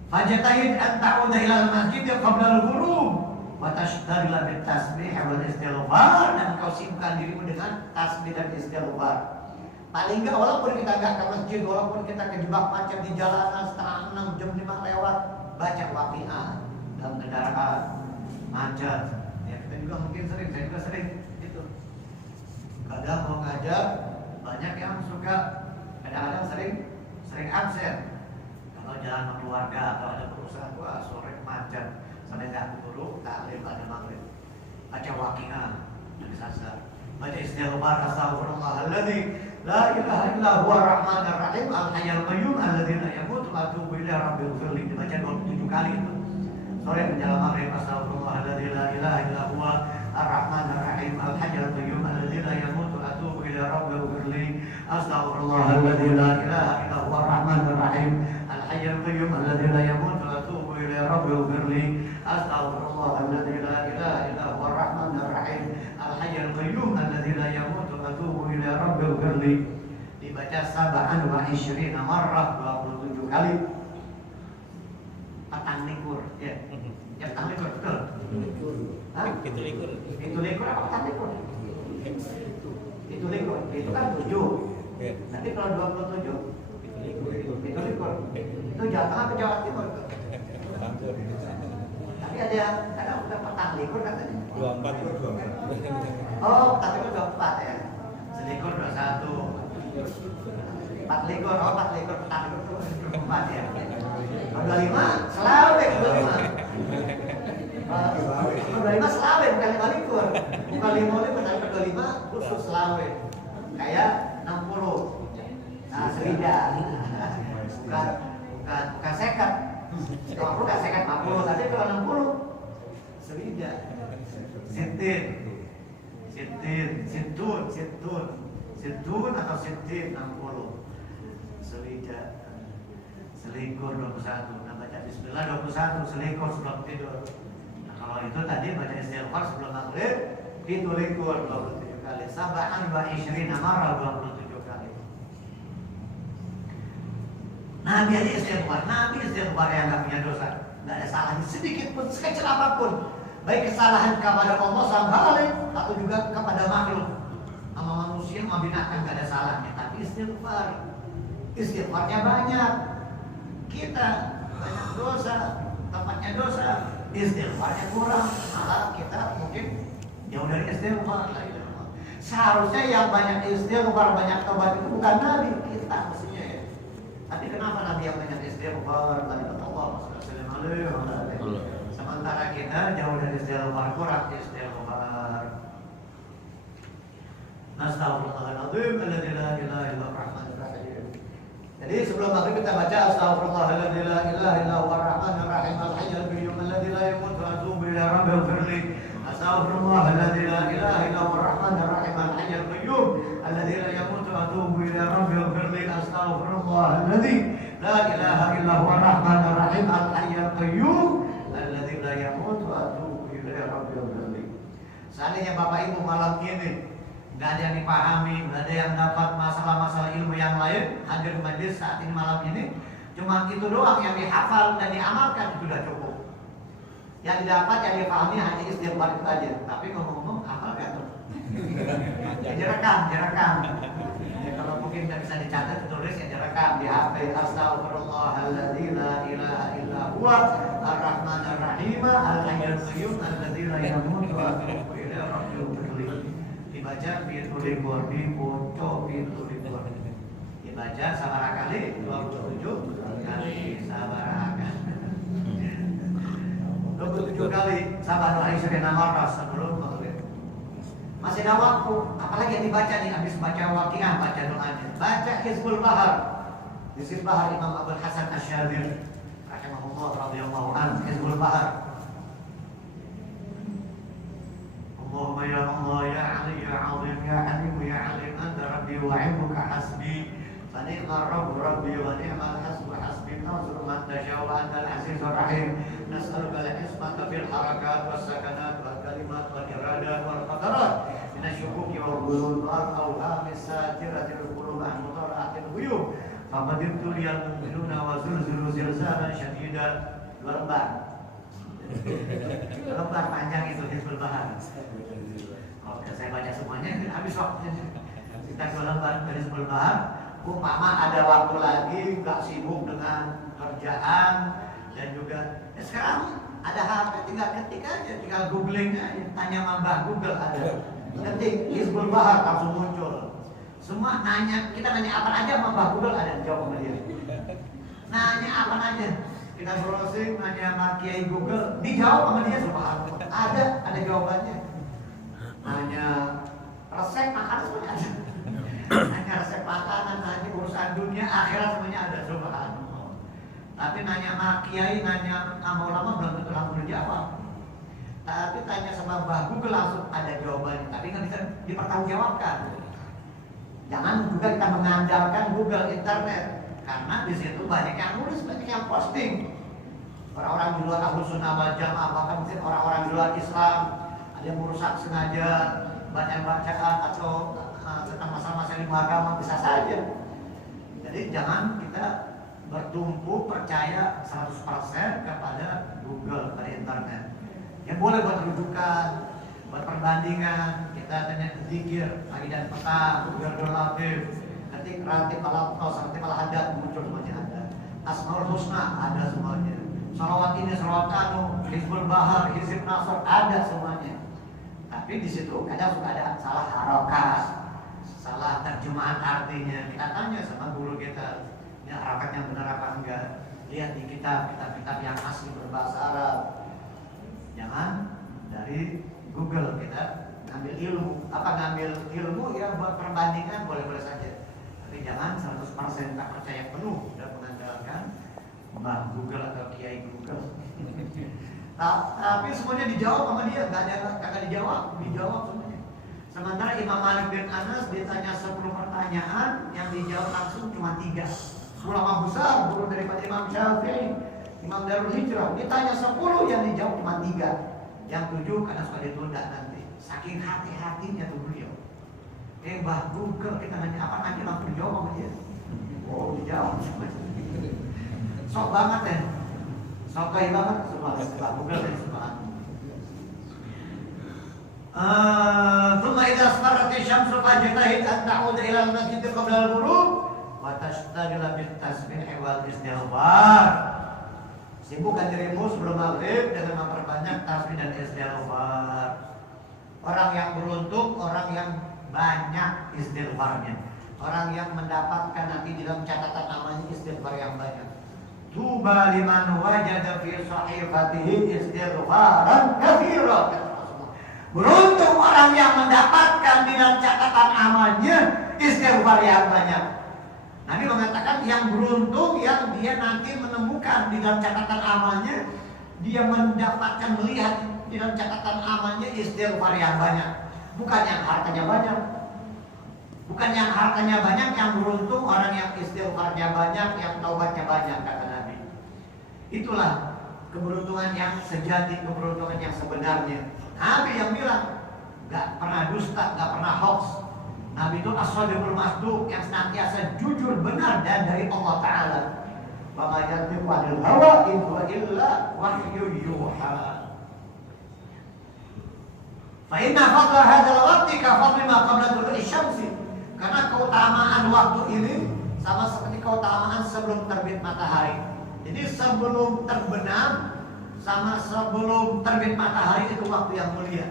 Fajtahid an ta'uda ila al-masjid qabla al-ghurub wa tashtaghala bit tasbih wal istighfar, dan kau sibukkan dirimu dengan tasbih dan istighfar. Paling enggak walaupun kita enggak ke masjid, walaupun kita kejebak macet di jalanan setengah 6, jam 5 lewat, baca Waqiah dalam kendaraan macet. Ya kita juga mungkin sering, saya juga sering itu. Kadang mau ngajar, banyak yang suka kadang-kadang sering absen. Kalau jalan sama keluarga atau ada perusahaan, wah sore macet, sampai nggak turun, taklim pada maghrib. Baca Waqiah dan sasar. Baca istighfar, astaghfirullahaladzim, la ilaha illa huwa rahmanir rahim, al-hayyul qayyum alladzi la yamutu wa atubu ilaihi rabbil ghfirli. Dibaca 27 kali itu. Sore menjelang maghrib, astaghfirullahaladzim, la ilaha illa huwa ar-rahmanir rahim, al-hayyul qayyum alladzi la yamutu wa atubu ilaihi rabbil ghfirli. Astaghfirullahaladzim, la ilaha illa huwa ar-rahmanir rahim, al-hayyul qayyum alladzi la yamutu wa atubu ilaihi rabbil ghfirli. Astaghfirullahaladzim, la ilaha illa huwa ar-rahmanir rahim, al-hayyul qayyum alladzi la yamutu wa atubu ilaihi rabbil ghfirli. Dibaca 27 marrah, 27 kali. Petang likur, ya. Ya petang likur, betul. Itu likur. Itu likur apa petang likur? Itu likur. Itu kan 7. Nanti kalau 27 itu likur. Itu Jawa Tengah atau Jawa Timur? Tapi ada yang kadang udah petang likur katanya. 24. Oh, petang likur 24 ya. likur, oh 4 likur, 4 likur itu 4 ya. 25, selawe 25. 25 selawe bukan 5 likur. Bukan 5 likur, tapi 25 khusus selawe. Kayak 60. Nah, serida. Bukan sekat. Kalau bukan sekat 50, tapi kalau 60 serida. Situn atau sintin 60. Serida. Selikur 21. Nah, baca bismillah 21, selikur sebelum tidur. Nah, kalau itu tadi baca istighfar sebelum maghrib, itu likur 27 kali. Sab'an wa ishrina marrah 27 kali. Nabi aja istighfar yang nggak punya dosa, nggak ada salahnya sedikit pun, sekecil apapun. Baik kesalahan kepada Allah SWT atau juga kepada makhluk, sama manusia, sama binatang nggak ada salahnya. Tapi istighfarnya banyak. Kita banyak dosa, tempatnya dosa, istighfarnya kurang, malah kita mungkin jauh dari istighfar. Seharusnya yang banyak istighfar, banyak tobat itu bukan Nabi, kita mestinya ya. Tapi kenapa Nabi yang banyak istighfar? Kalimat Allah SAW. Sementara kita jauh dari istighfar, kurang istighfar. Astaghfirullahaladzim, alladzi la ilaha illa rahmanir rahim. Jadi sebelum maghrib kita baca astaghfirullahalladzi la ilaha illa huwar rahmanir rahim al-hayyul qayyum alladzi la yamutu wa atubu ila rabbil firli. Astaghfirullahalladzi la ilaha illa huwar rahmanir rahim al-hayyul qayyum alladzi la yamutu wa atubu ila rabbil firli. Astaghfirullahalladzi la ilaha illa huwar rahmanir rahim al-hayyul qayyum alladzi la yamutu wa atubu ila rabbil firli. Seandainya Bapak Ibu malam ini nggak ada yang dipahami, nggak ada yang dapat masalah-masalah ilmu yang lain, hadir majlis saat ini malam ini, cuma itu doang yang dihafal dan diamalkan itu sudah cukup. Yang didapat, yang dipahami hanya istighfar itu aja. Tapi ngomong-ngomong, hafal nggak tuh? Ya direkam. Ya, kalau mungkin nggak bisa dicatat, ditulis ya direkam di HP. Astaghfirullahalladzi la ilaha illa huwa ar-rahmanir rahim al-hayyul qayyum alladzi la yamutu wa atubu ila rabbil firli. Dibaca pintu libur, dibaca sabaraha kali 27 kali sabaraha 27 kali sabaraha isyrina marrah sebelum maghrib. Masih ada waktu, apalagi yang dibaca nih habis baca Waqiah, baca doanya, baca Hizbul Bahar. Hizbul Bahar Imam Abdul Hasan Asy-Syadzili rahimahullah radhiyallahu anhu. Hizbul Bahar. Allahumma ya Allah ya Ali ya Azim ya Halim ya Alim anta rabbi wa ilmuka hasbi fa ni'mar rabbu rabbi wa ni'mal hasbu hasbi tanzur man tasha wa antal azizur rahim nas'aluka al-ismata fil harakat was sakanat wal kalimat wal iradat wal qadarat minasyukuki wal ghulul wal awham as-satiratil qulub an mutara'atil ghuyub famadimtu liyal mu'minuna wa zulzulu zilzalan syadidan. 2 lembar panjang itu Hizbul Bahar. Oke, saya baca semuanya habis waktunya. Kita 2 lembar dari Hizbul Bahar. Umpama ada waktu lagi, nggak sibuk dengan kerjaan dan juga sekarang ada HP, tinggal ketik aja, tinggal googling aja, tanya Mbah Google ada. Ketik Hizbul Bahar langsung muncul. Semua nanya, kita nanya apa aja Mbah Google ada jawab sama dia. Nanya apa aja. Kita browsing, nanya sama Kiai Google, dijawab sama dia subhanallah. Ada jawabannya. Nanya resep makanan semuanya ada. Nanya resep makanan, nanya urusan dunia, akhirat semuanya ada subhanallah. Tapi nanya sama Kiai, nanya sama ulama belum tentu langsung dijawab. Tapi tanya sama Mbah Google langsung ada jawabannya. Tapi nggak bisa dipertanggungjawabkan. Jangan juga kita mengandalkan Google internet. Karena di situ banyak yang nulis, banyak yang posting. Orang-orang di luar Ahlus Sunnah wal Jamaah, bahkan mungkin orang-orang di luar Islam, ada yang merusak sengaja bacaan atau tentang masalah-masalah ilmu agama, bisa saja. Jadi jangan kita bertumpu percaya 100% kepada Google, pada internet. Yang boleh buat rujukan, buat perbandingan, kita tanya zikir pagi dan petang, Google Latif. Ketik ratib al-aqtas, ratib al-haddad muncul semuanya ada. Asmaul Husna ada semuanya. Salawat ini, salawat anu, Hizbul Bahar, Hizib Nasr ada semuanya. Tapi di situ kadang suka ada salah harokat, salah terjemah. terjemahan artinya. Kita tanya sama guru kita, ini harakatnya benar apa enggak? Lihat di kitab-kitab yang asli berbahasa Arab. Jangan dari Google kita ngambil ilmu. Ngambil ilmu ya buat perbandingan boleh-boleh saja. Tapi jangan 100% tak percaya penuh dan mengandalkan Mbah Google atau Kiai Google. Tapi semuanya dijawab sama dia, kagak dijawab semuanya. Sementara Imam Malik bin Anas ditanya 10 pertanyaan, yang dijawab langsung cuma 3. Ulama besar, guru daripada Imam Syafi'i, Imam Darul Hijrah, ditanya 10, yang dijawab cuma 3. Yang 7 karena suka ditunda nanti. Saking hati-hatinya tuh beliau. Mbah Google kita nanya apa, nanti langsung jawab sama dia. Oh, dijawab. Sok banget ya. Sokai banget Mbah Google dan semua. Thumma idza asfarati syamsu fajtahid an ta'uda ila al-masjid qabla al-ghurub wa tashtagila bit tasbih wal istighfar. Sibukkan dirimu sebelum maghrib dengan memperbanyak tasbih dan istighfar. Orang yang beruntung, orang yang banyak istighfarnya. Orang yang mendapatkan nanti dalam catatan amalnya istighfar yang banyak. Tuba liman wajada fi sahifatihi istighfaran katsiran. Beruntung orang yang mendapatkan di dalam catatan amalnya istighfar yang banyak. Nabi mengatakan yang beruntung yang dia nanti menemukan di dalam catatan amalnya, dia mendapatkan melihat di dalam catatan amalnya istighfar yang banyak. Bukan yang hartanya banyak. Bukan yang hartanya banyak yang beruntung, orang yang istighfarnya banyak, yang taubatnya banyak, kata Nabi. Itulah keberuntungan yang sejati, keberuntungan yang sebenarnya. Nabi yang bilang, gak pernah dusta, gak pernah hoax. Nabi itu as-shadiqul masduq, yang senantiasa jujur benar dan dari Allah Ta'ala. Wa ma yantiqu 'anil hawa in huwa illa wahyun yuha. Fa inna fadla hadzal waqti ka fadli ma qabla tulu'i syamsi. Karena keutamaan waktu ini sama seperti keutamaan sebelum terbit matahari. Jadi sebelum terbenam sama sebelum terbit matahari itu waktu yang mulia.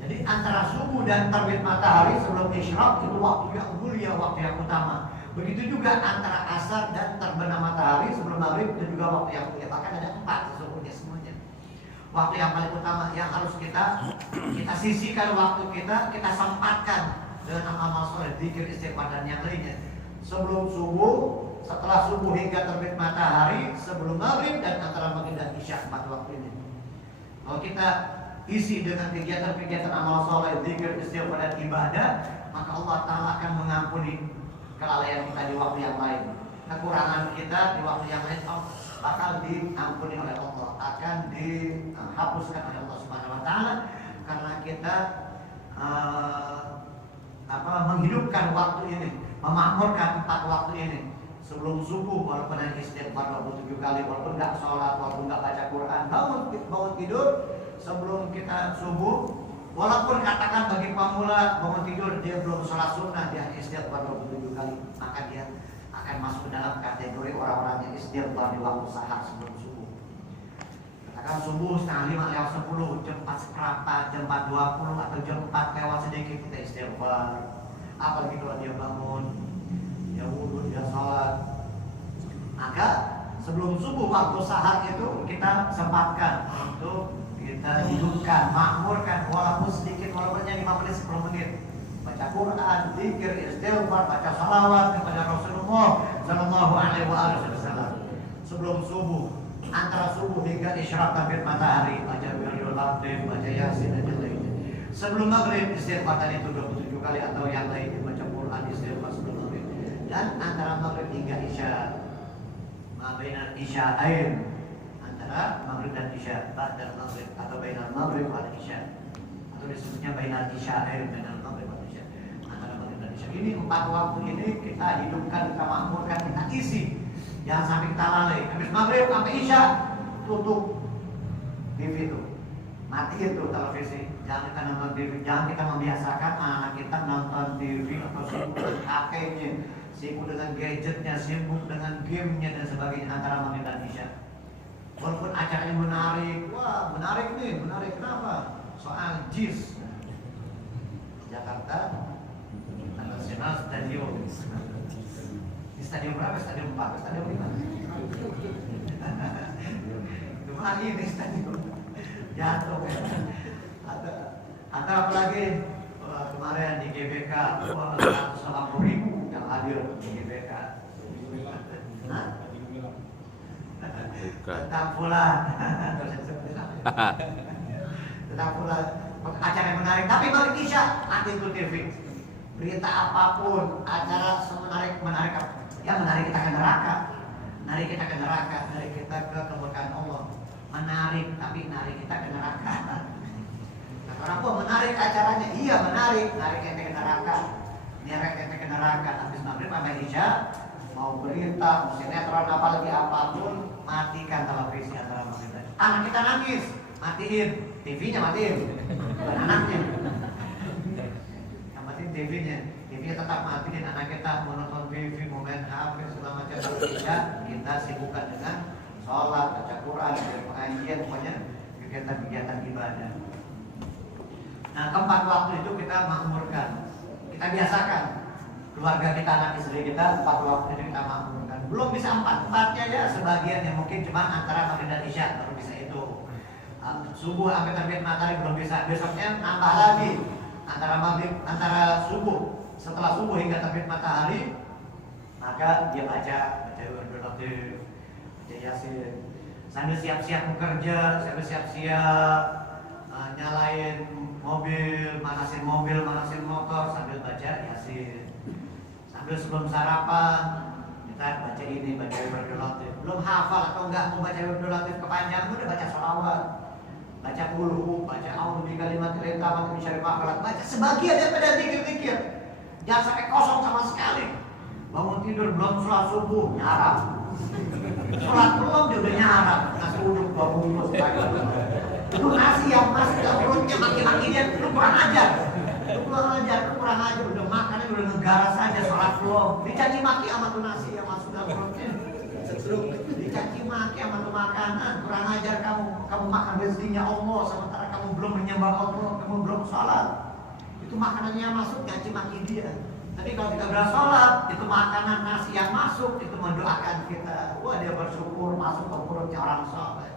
Jadi antara subuh dan terbit matahari sebelum isyraq itu waktu yang mulia, waktu yang utama. Begitu juga antara asar dan terbenam matahari sebelum maghrib itu juga waktu yang mulia. Bahkan ada 4 sesungguhnya semuanya. Waktu yang paling utama yang harus kita sisihkan waktu kita sempatkan dengan amal soleh, zikir, istighfar dan yang lainnya. Sebelum subuh, setelah subuh hingga terbit matahari, sebelum maghrib dan antara maghrib dan isya, 4 waktu ini. Kalau kita isi dengan kegiatan-kegiatan amal soleh, zikir, istighfar dan ibadah, maka Allah Ta'ala akan mengampuni kelalaian kita di waktu yang lain. Kekurangan kita di waktu yang lain bakal diampuni oleh Allah, akan dihapuskan oleh Allah Subhanahu Wa Ta'ala karena kita menghidupkan waktu ini, memakmurkan 4 waktu ini. Sebelum subuh walaupun hanya istighfar 27 kali, walaupun enggak sholat, walaupun enggak baca Quran, bangun tidur sebelum kita subuh, walaupun katakan bagi pemula bangun tidur dia belum sholat sunnah, dia istighfar 27 kali, maka dia akan masuk ke dalam kategori orang-orang yang istighfar di waktu sahar sebelum subuh. Katakan subuh setengah 5 lewat 10, jam 4 seperempat, jam 4.20 atau jam 4 lewat sedikit kita istighfar. Apalagi kalau dia bangun, dia wudhu, dia sholat, maka sebelum subuh waktu sahar itu kita sempatkan untuk kita hidupkan, makmurkan walaupun sedikit, walaupun hanya 5 menit, 10 menit. Baca Quran, zikir, istighfar, baca salawat kepada Rasulullah Sallallahu Alaihi Wasallam. Sebelum subuh, antara subuh hingga isyraq terbit matahari, baca wiridul latif, baca yasin dan yang lainnya. Sebelum maghrib istighfar tadi itu 27 kali atau yang lainnya, baca Quran, istighfar sebelum maghrib. Dan antara maghrib hingga isya, bainal isya'ain, antara maghrib dan isya, ba'dal maghrib atau bainal maghrib wal isya, atau disebutnya bainal isya'ain, bainal maghrib wal isya, antara maghrib dan isya. Ini 4 waktu ini kita hidupkan, kita makmurkan, kita isi. Jangan sampai kita lalai. Habis maghrib sampai isya tutup TV itu, mati itu televisi. Jangan kita nonton TV, jangan kita membiasakan anak kita nonton TV atau sibuk dengan HP-nya, sibuk dengan gadgetnya, sibuk dengan gamenya dan sebagainya antara maghrib dan isya. Walaupun acaranya menarik, wah menarik nih, menarik kenapa? Soal JIS Jakarta International Nasional Stadium. Di stadium berapa? Stadium 4 stadium 5? Cuma ini stadium jatuh. Atau apalagi kemarin di GBK 180.000 yang hadir di GBK. Tentang pula acara yang menarik. Tapi bagi Kisha, nanti itu TV berita apapun, acara semenarik yang menarik kita ke neraka, menarik kita ke neraka, menarik kita ke keberkahan Allah. Menarik, tapi menarik kita ke neraka. Nah, orang pun menarik acaranya, iya menarik kita ke neraka, menarik kita ke neraka. Habis maghrib sampai Isya, mau berita, mau sinetron, apalagi apapun, matikan televisi antara maghrib. Anak kita nangis, matiin, TV-nya matiin, bukan anaknya. Yang matiin TV-nya tetap matiin. Anak kita mau nonton TV, mau main HP, segala macam. Tapi kita sibukkan dengan sholat, baca Quran, pengajian, pokoknya kegiatan-kegiatan ibadah. Nah, keempat waktu itu kita makmurkan, kita biasakan. Keluarga kita, anak istri kita, 4 waktu itu kita makmurkan. Belum bisa 4-4-nya ya, sebagian yang mungkin cuma antara maghrib dan isya baru bisa itu. Subuh sampai terbit matahari belum bisa. Besoknya nambah lagi antara subuh, setelah subuh hingga terbit matahari, maka dia baca Wirdul Latif, baca Yasin, sambil siap-siap bekerja, sambil siap-siap nyalain mobil, manasin motor sambil baca Yasin. Sambil sebelum sarapan kita baca ini, baca Wirdul Latif. Belum hafal atau enggak mau baca Wirdul Latif kepanjangan, udah baca sholawat, baca qul, baca a'udzu bikalimatil tammati min syarri ma khalaq, baca sebagian daripada zikir-zikir. Jangan sampai kosong sama sekali. Bangun tidur belum sholat subuh nyarap. Sholat belum dia udah nyarap. Nasi uduk 2 bungkus. Itu nasi yang masih ke perutnya, maki-maki dia, lu kurang ajar. Lu kurang ajar, udah makannya udah negara saja, sholat belum. Dicaci maki sama tuh nasi yang masuk dalam perutnya. Dicaci maki sama tuh makanan, kurang ajar kamu makan rezekinya Allah, sementara kamu belum menyembah Allah, kamu belum sholat. Itu makanannya yang masuk, caci maki dia. Tapi kalau kita berani sholat, itu makanan nasi yang masuk, itu mendoakan kita. Wah, dia bersyukur masuk ke perutnya orang soleh,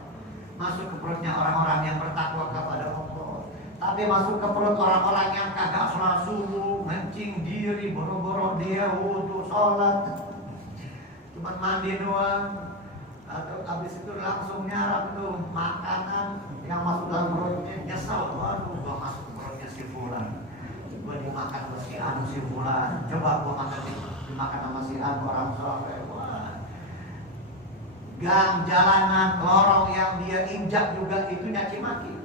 masuk ke perutnya orang-orang yang bertakwa kepada Allah. Tapi masuk ke perut orang-orang yang kagak sholat subuh, ngencing diri, boro-boro dia wudu sholat, cuma mandi doang, atau habis itu langsung nyarap itu makanan yang masuk dalam perutnya, nyesel, waduh, gua masuk ke perutnya si fulan, gua dimakan sama si anu si fulan, coba gua dimakan sama si anu orang soleh. Wah, gang, jalanan, lorong yang dia injak juga itu nyaci maki.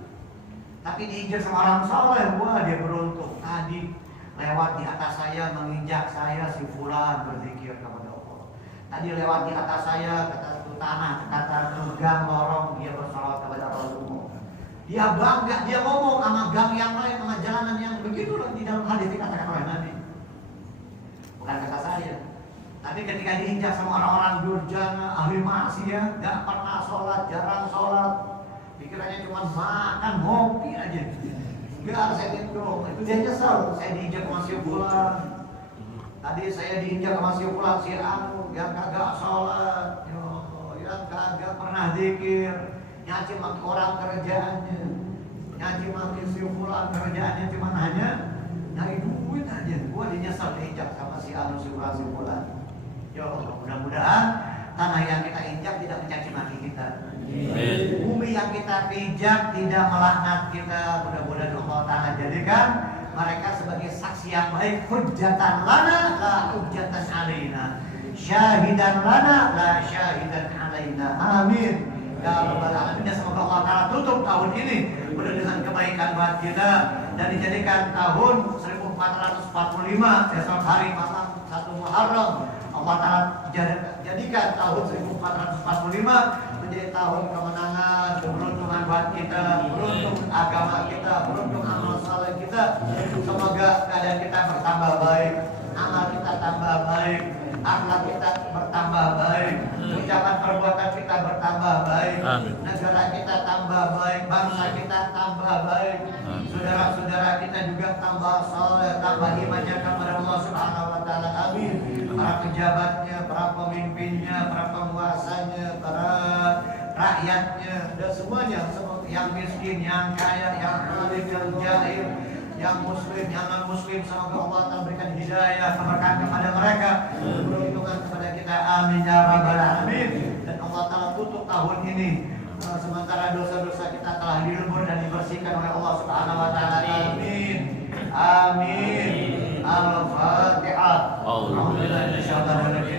Tapi diinjak sama orang soleh, wah dia beruntung. Tadi lewat di atas saya, menginjak saya si fulan berzikir kepada Allah. Tadi lewat di atas saya, kata itu tanah, kata gang, lorong, dia bersalawat kepada Rasulullah. Dia bangga, dia ngomong sama gang yang lain, sama jalanan yang begitu loh, di dalam hadis dikatakan oleh Nabi. Bukan kata saya. Tapi ketika diinjak sama orang-orang durjana, ahli maksiat, gak pernah sholat, jarang sholat, pikirannya cuma makan, ngopi aja. Enggak, saya gendong. Itu dia nyesal, saya diinjak sama si fulan. Tadi saya diinjak sama si fulan, si anu, yang kagak sholat, yang kagak pernah zikir, nyaci maki orang kerjaannya, nyaci maki si fulan kerjaannya cuma hanya nyari duit aja. Gua dinyesal diinjak sama si anu, si fulan. Ya Allah, mudah-mudahan tanah yang kita injak tidak mencaci maki kita. Bumi yang kita pijak tidak melaknat kita. Mudah-mudahan Allah Ta'ala jadikan mereka sebagai saksi yang baik. Hujjatan lana la hujjatan alaina, syahidan lana la syahidan alaina. Amin ya rabbal alamin. Semoga Allah Ta'ala tutup tahun ini dengan kebaikan buat kita dan dijadikan tahun 1445 esok hari malam 1 Muharram. Allah Ta'ala jadikan tahun 1445 menjadi tahun kemenangan, keberuntungan buat kita, beruntung agama kita, beruntung amal saleh kita. Semoga keadaan kita bertambah baik, amal kita tambah baik, akhlak kita bertambah baik, ucapan perbuatan kita bertambah baik, negara kita tambah baik, bangsa kita tambah baik, saudara-saudara kita juga tambah saleh, tambah imannya kepada Allah Subhanahu wa para pejabatnya, para pemimpinnya, para penguasanya, para rakyatnya, dan semuanya, yang miskin, yang kaya, yang alim, yang jahil, yang muslim, yang non muslim, semoga Allah Ta'ala berikan hidayah, keberkahan kepada mereka, perlindungan kepada kita, amin ya rabbal alamin. Dan Allah Ta'ala tutup tahun ini sementara dosa-dosa kita telah dilebur dan dibersihkan oleh Allah Subhanahu wa Ta'ala. Amin. Amin. Al-Fatihah.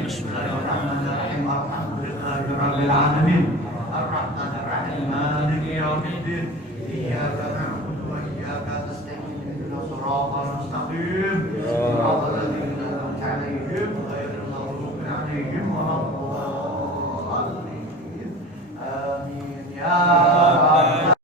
Bismillahirrahmanirrahim. Alhamdulillahirabbil alamin. Ar-Rahmanir-Rahim. Maliki yaumiddin. Iyyaka na'budu wa iyyaka nasta'in. Ihdinas siratal mustaqim.